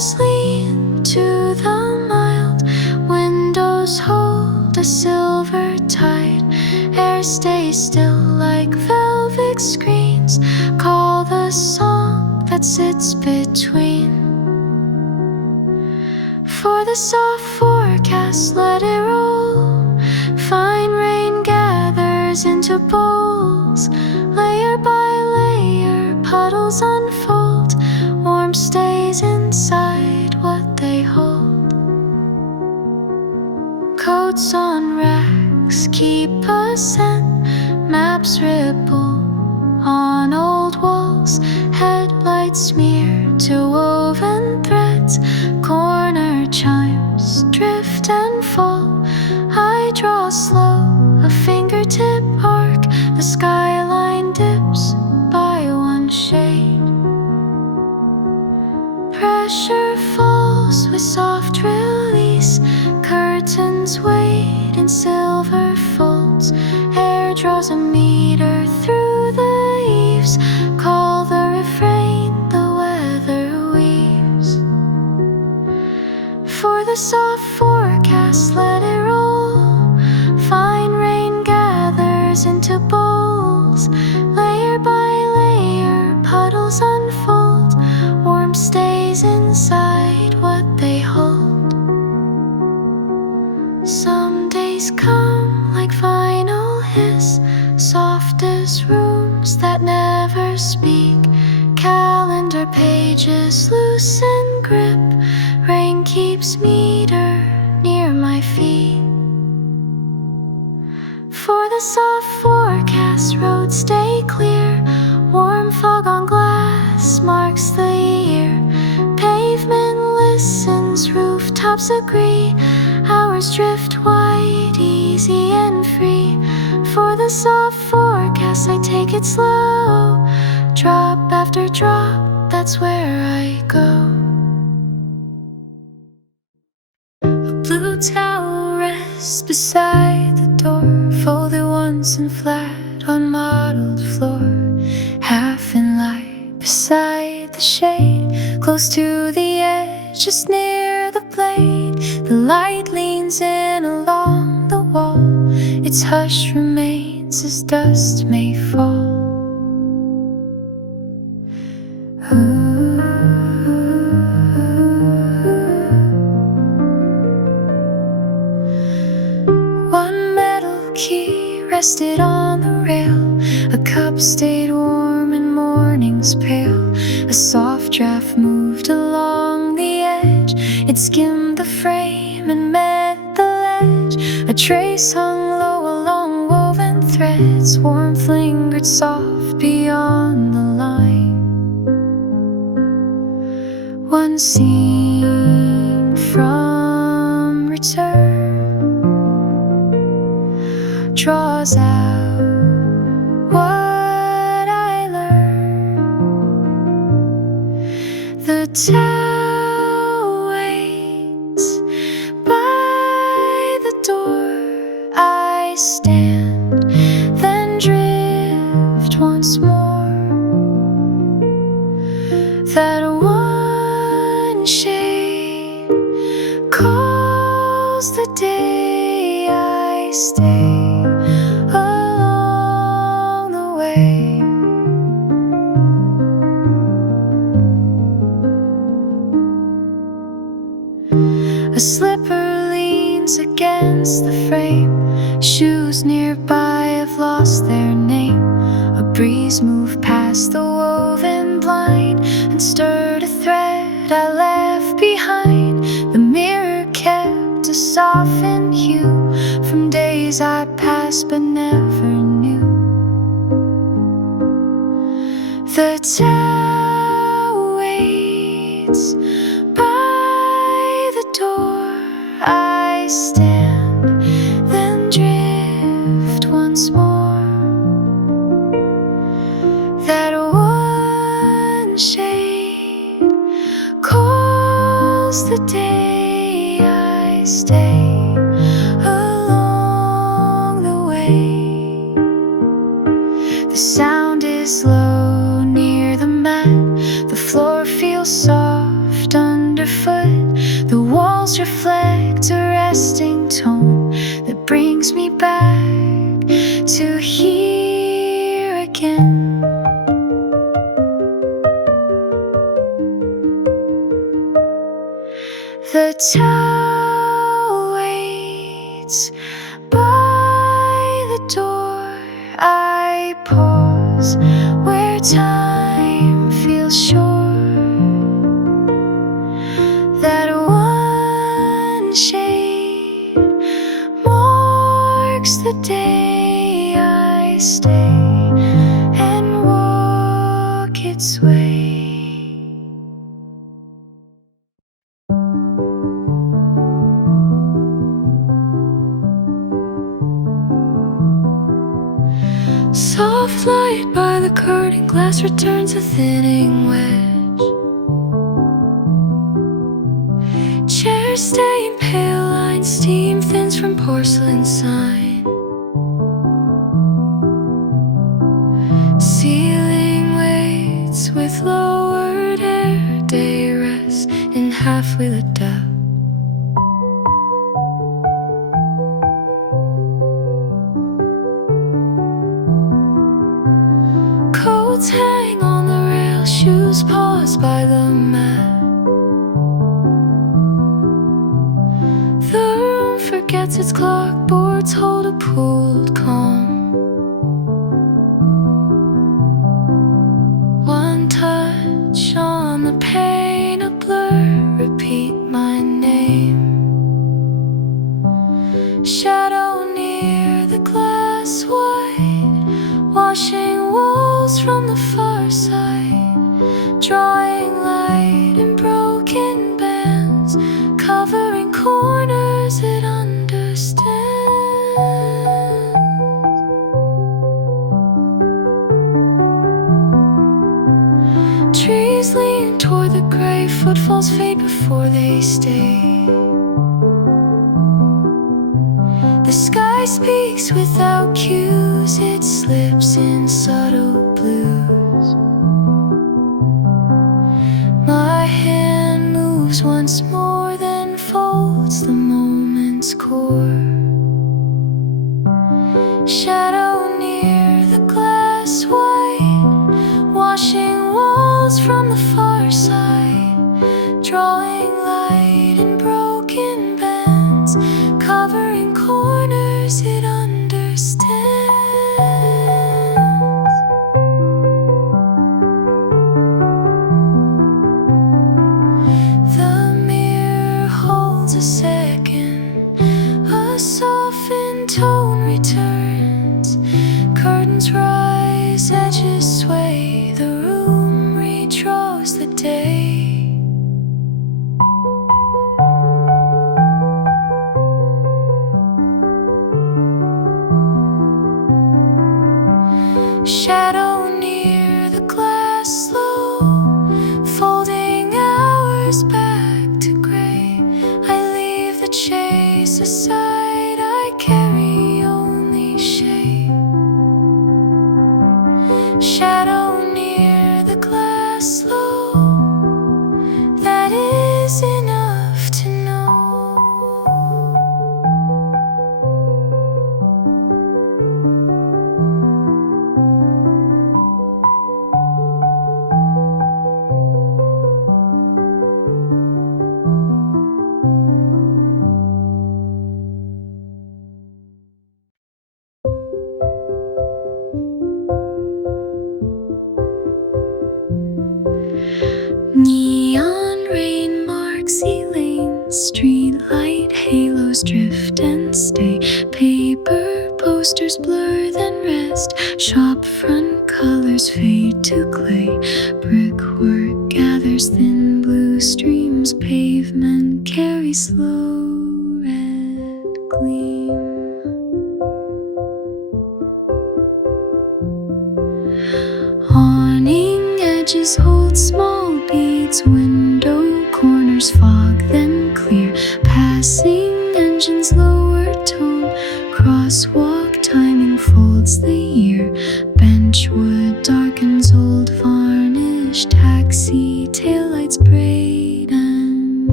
Shoulders lean to the mild, windows hold a silver tide. Air stays still like velvet screens. Call the song that sits between. For the soft forecast, let it roll. Fine rain gathers into bowls. Layer by layer, puddles unfold. Warmth stays inside what they hold. Coats on racks keep a scent. Maps ripple on old walls. Headlights smear to woven threads. Corner chimes drift and fall. I draw slow, a fingertip arc. The skyline dips by one shade. Pressure falls with soft release. Curtains wait in silver folds. Air draws a meter through the eaves. Call the refrain the weather weaves. For the soft forecast, let it roll. Fine rain gathers into bowls. Layer by layer, puddles unfold. Warmth stays inside what they hold. Some days come like final hiss, soft as rooms that never speak. Calendar pages loosen grip. Rain keeps meter near my feet. For the soft forecast, roads stay clear. Warm fog on glass marks the year. Pavement listens, rooftops agree. Hours drift wide, easy and free. For the soft forecast, I take it slow. Drop after drop, that's where I go. A blue towel rests beside the door, folded once and flat on mottled floor. Half in light beside the shade, close to the edge, just near the blade. The light leans in along the wall. Its hush remains as dust may fall. One metal key rested on the rail. A cup stayed warm in morning's pale. A soft draft moved along the edge. It skimmed the frame and met the ledge. A trace hung low along woven threads. Warmth lingered soft beyond the line. One scene from return draws out what I learned. The towel waits by the door. I stand, then drift once more. That one shade calls the day I stay. A slipper leans against the frame. Shoes nearby have lost their name. A breeze moved past the woven blind and stirred a thread I left behind. The mirror kept a softened hue from days I passed but never knew. The towel waits by the door. I stand, then drift once more. That one shade calls the day I stay along the way. The sound is low near the mat. The floor feels soft under underfoot. The walls reflect a resting tone that brings me back to here again. The towel waits by the door. I pause where time feels short. That one shade marks the day I stay and walk its way. Soft light by the curtain, glass returns a thinning wedge. Chairs stay in pale lines, steam thins from porcelain sign. Ceiling waits with lowered hair, day rests in halfway lit depth. Coats hang on the rail, shoes pause by the mat. The room forgets its clock, boards hold a pooled calm. One touch on the pane, a blur, repeat my name. Shadow near the glass white, washing walls from the far side, drawing light in broken bands, covering corners it understands. Trees lean toward the gray, footfalls fade before they stay. The sky speaks without cues, it slips in subtle blues. My hand moves once more, then folds the moment's core. Shadow near the glass white, washing walls from the far side, drawing light in broken bands, covering corners it understands. The mirror holds a second, a softened tone returns. Curtains rise, edges sway, the room redraws the day. Shadow near the glass, slow, folding hours back to gray. I leave the chase aside, I carry only shade. Shadow near the glass, slow, that is enough to know. Neon rain marks ceilings, street light halos drift and stay. Paper posters blur then rest, shop front colors fade to clay. Brickwork gathers thin blue streams, pavement carries slow red gleam. Awning edges hold small beads, window corners fog then clear. Passing engines lower tone, crosswalk timing folds the year. Benchwood darkens old varnish, taxi taillights braid and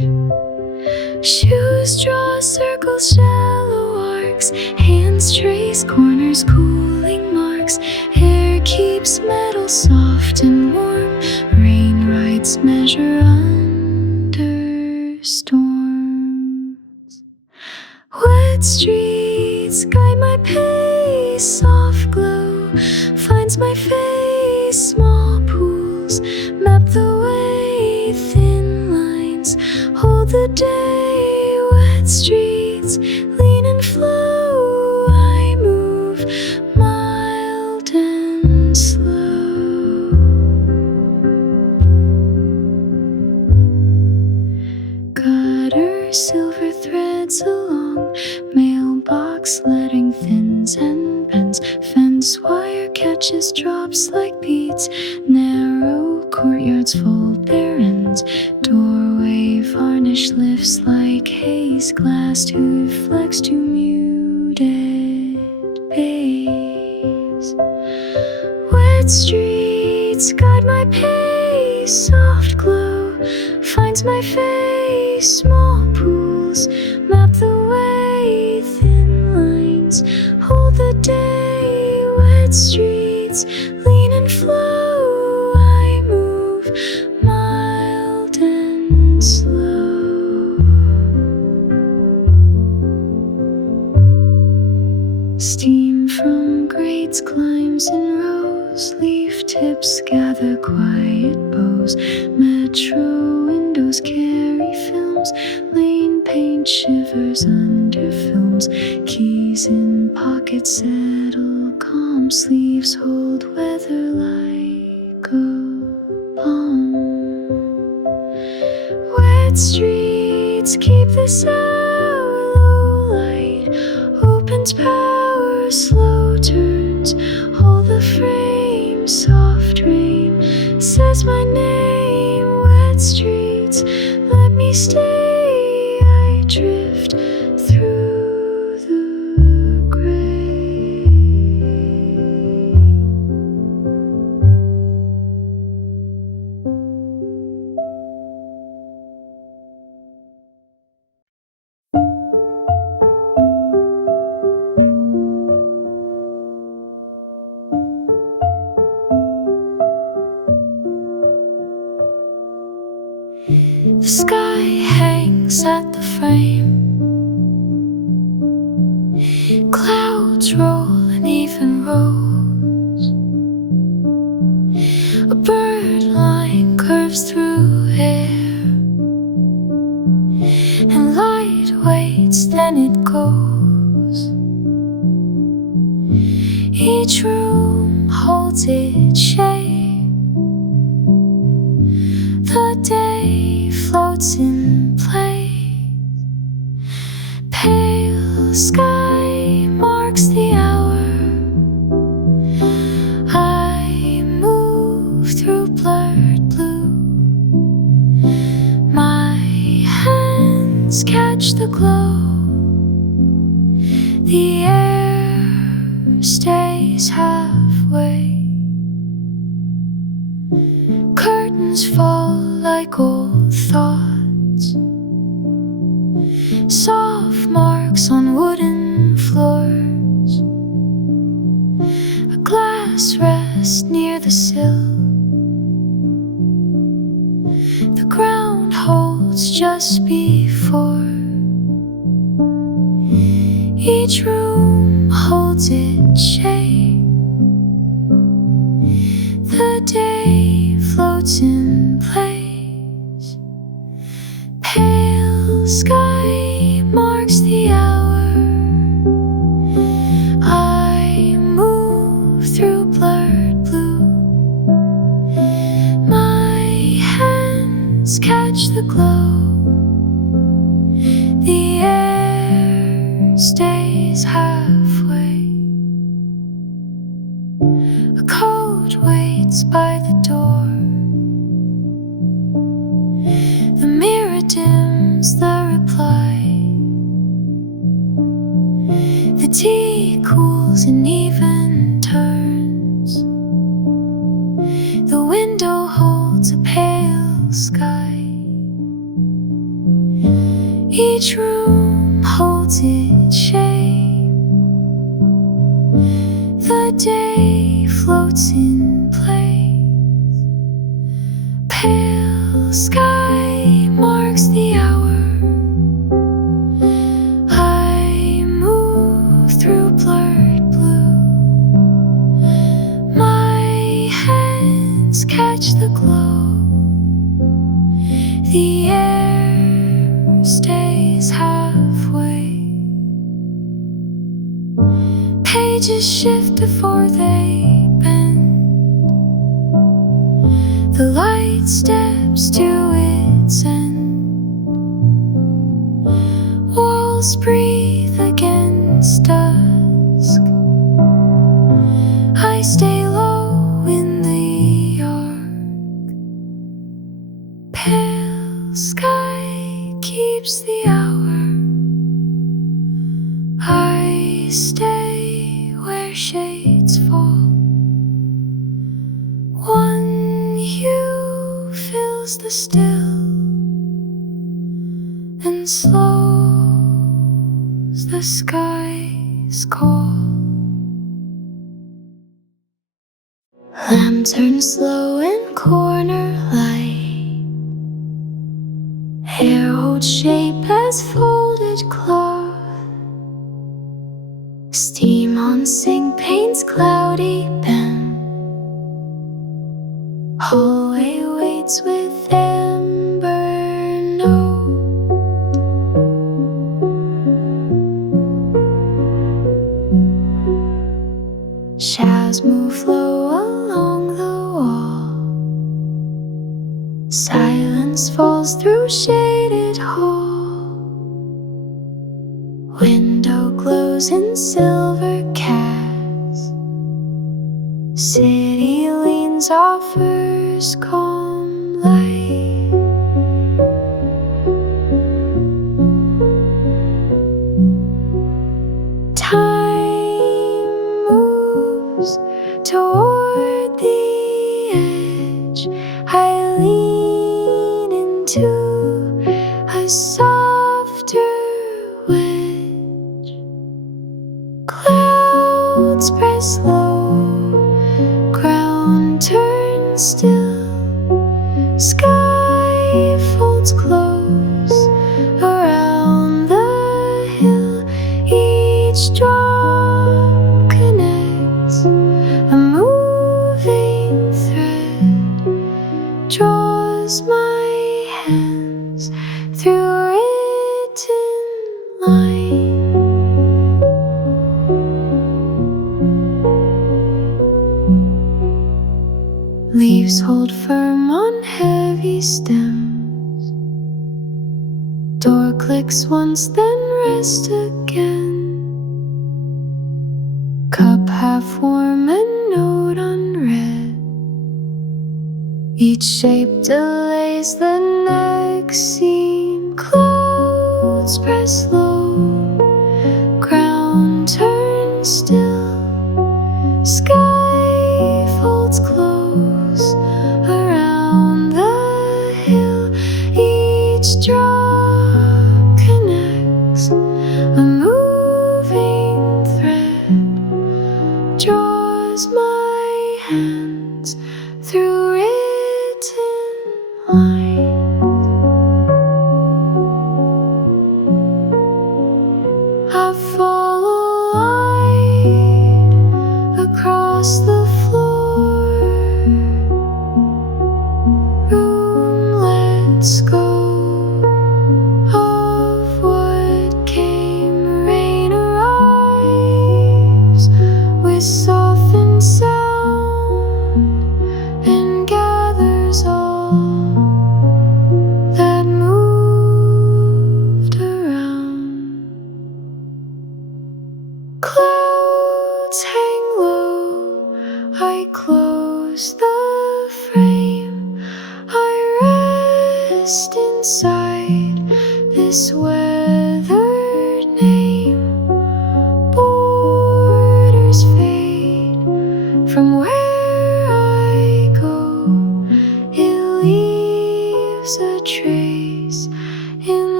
pebbles, shallow arcs, hands trace corners, cooling marks. Hair keeps metal soft and warm. Rain rides measure under storms. Wet streets guide my pace. Soft glow finds my face. Small pools map the way. Thin lines hold the day. Wet streets lean and flow. I move mild and slow. Gutter silver threads along mailbox letting thins and bends. Fence wire catches drops like beads. Narrow courtyards fold their ends. Doorway varnish lifts like haze. Glassed hood flex to muted bass. Wet streets guide my pace. Soft glow finds my face. Small pools map the way. Thin lines hold the day. Wet streets lean and flow. I move mild and slow. Steam from grates climbs in rows. Leaf tips gather quiet bows. Metro windows carry films. Lane paint shivers under films. Keys in pockets settle calm. Sleeves hold weather like a palm. Wet streets keep this hour low. Light opens power. Slow turns hold the frame. Soft rain says my name. Wet streets let me stay. I drift through the gray. The sky hangs at the frame. Clouds roll in even rows. A bird line curves through air, and light waits, then it goes. Each room holds its shape. The day floats in place. Pale sky marks the hour. I move through blurred blue. My hands catch the glow. The air stays halfway. Curtains fall like old thoughts. Soft marks on wooden floors. A glass rests near the sill. The ground holds just before. Each room holds its shape. The day floats in place. Pale sky marks the hour. I move through blurred blue. My hands catch the glow. The air stays halfway. A coat waits by the door. The mirror dims the reply. The tea cools in even turns. The window holds a pale sky. Each room holds holds its shape. The day floats in place. Pale sky marks the hour. I move through blurred blue. My hands catch the glow. The air stays halfway. Pages shift before they bend. The light steps to its end. Walls breathe against dusk. I stay low in the arc. Pale sky keeps the hour. I stay where shades fall. One hue fills the still and slows the sky's call. Lanterns slow in corner light. Hair holds shape as folded cloth. Steam on sink paints cloudy bend. Hallway waits with amber note. Shadows move low along the wall. Silence falls through shaded hall. Window glows in silver cast. City leans, offers calm light. Time moves toward the edge. I lean into a softer wedge. Clouds press low, ground turns still. Sky folds close around the hill. Each drop connects a moving thread. Draws my hands through written line. Leaves hold firm on heavy stems. Door clicks once, then rest again. Cup half warm and note unread. Each shape delays the next scene. Clouds press low, ground turns still. Sky folds close around the hill. Each drop connects a moving thread. Draws my hands through written lines. I follow light across the floor. Room lets go of what came. Rain arrives with softened sound and gathers all that moved around. Clouds hang low, I close the frame. I rest inside this weathered name. Borders fade from where I go. It leaves a trace in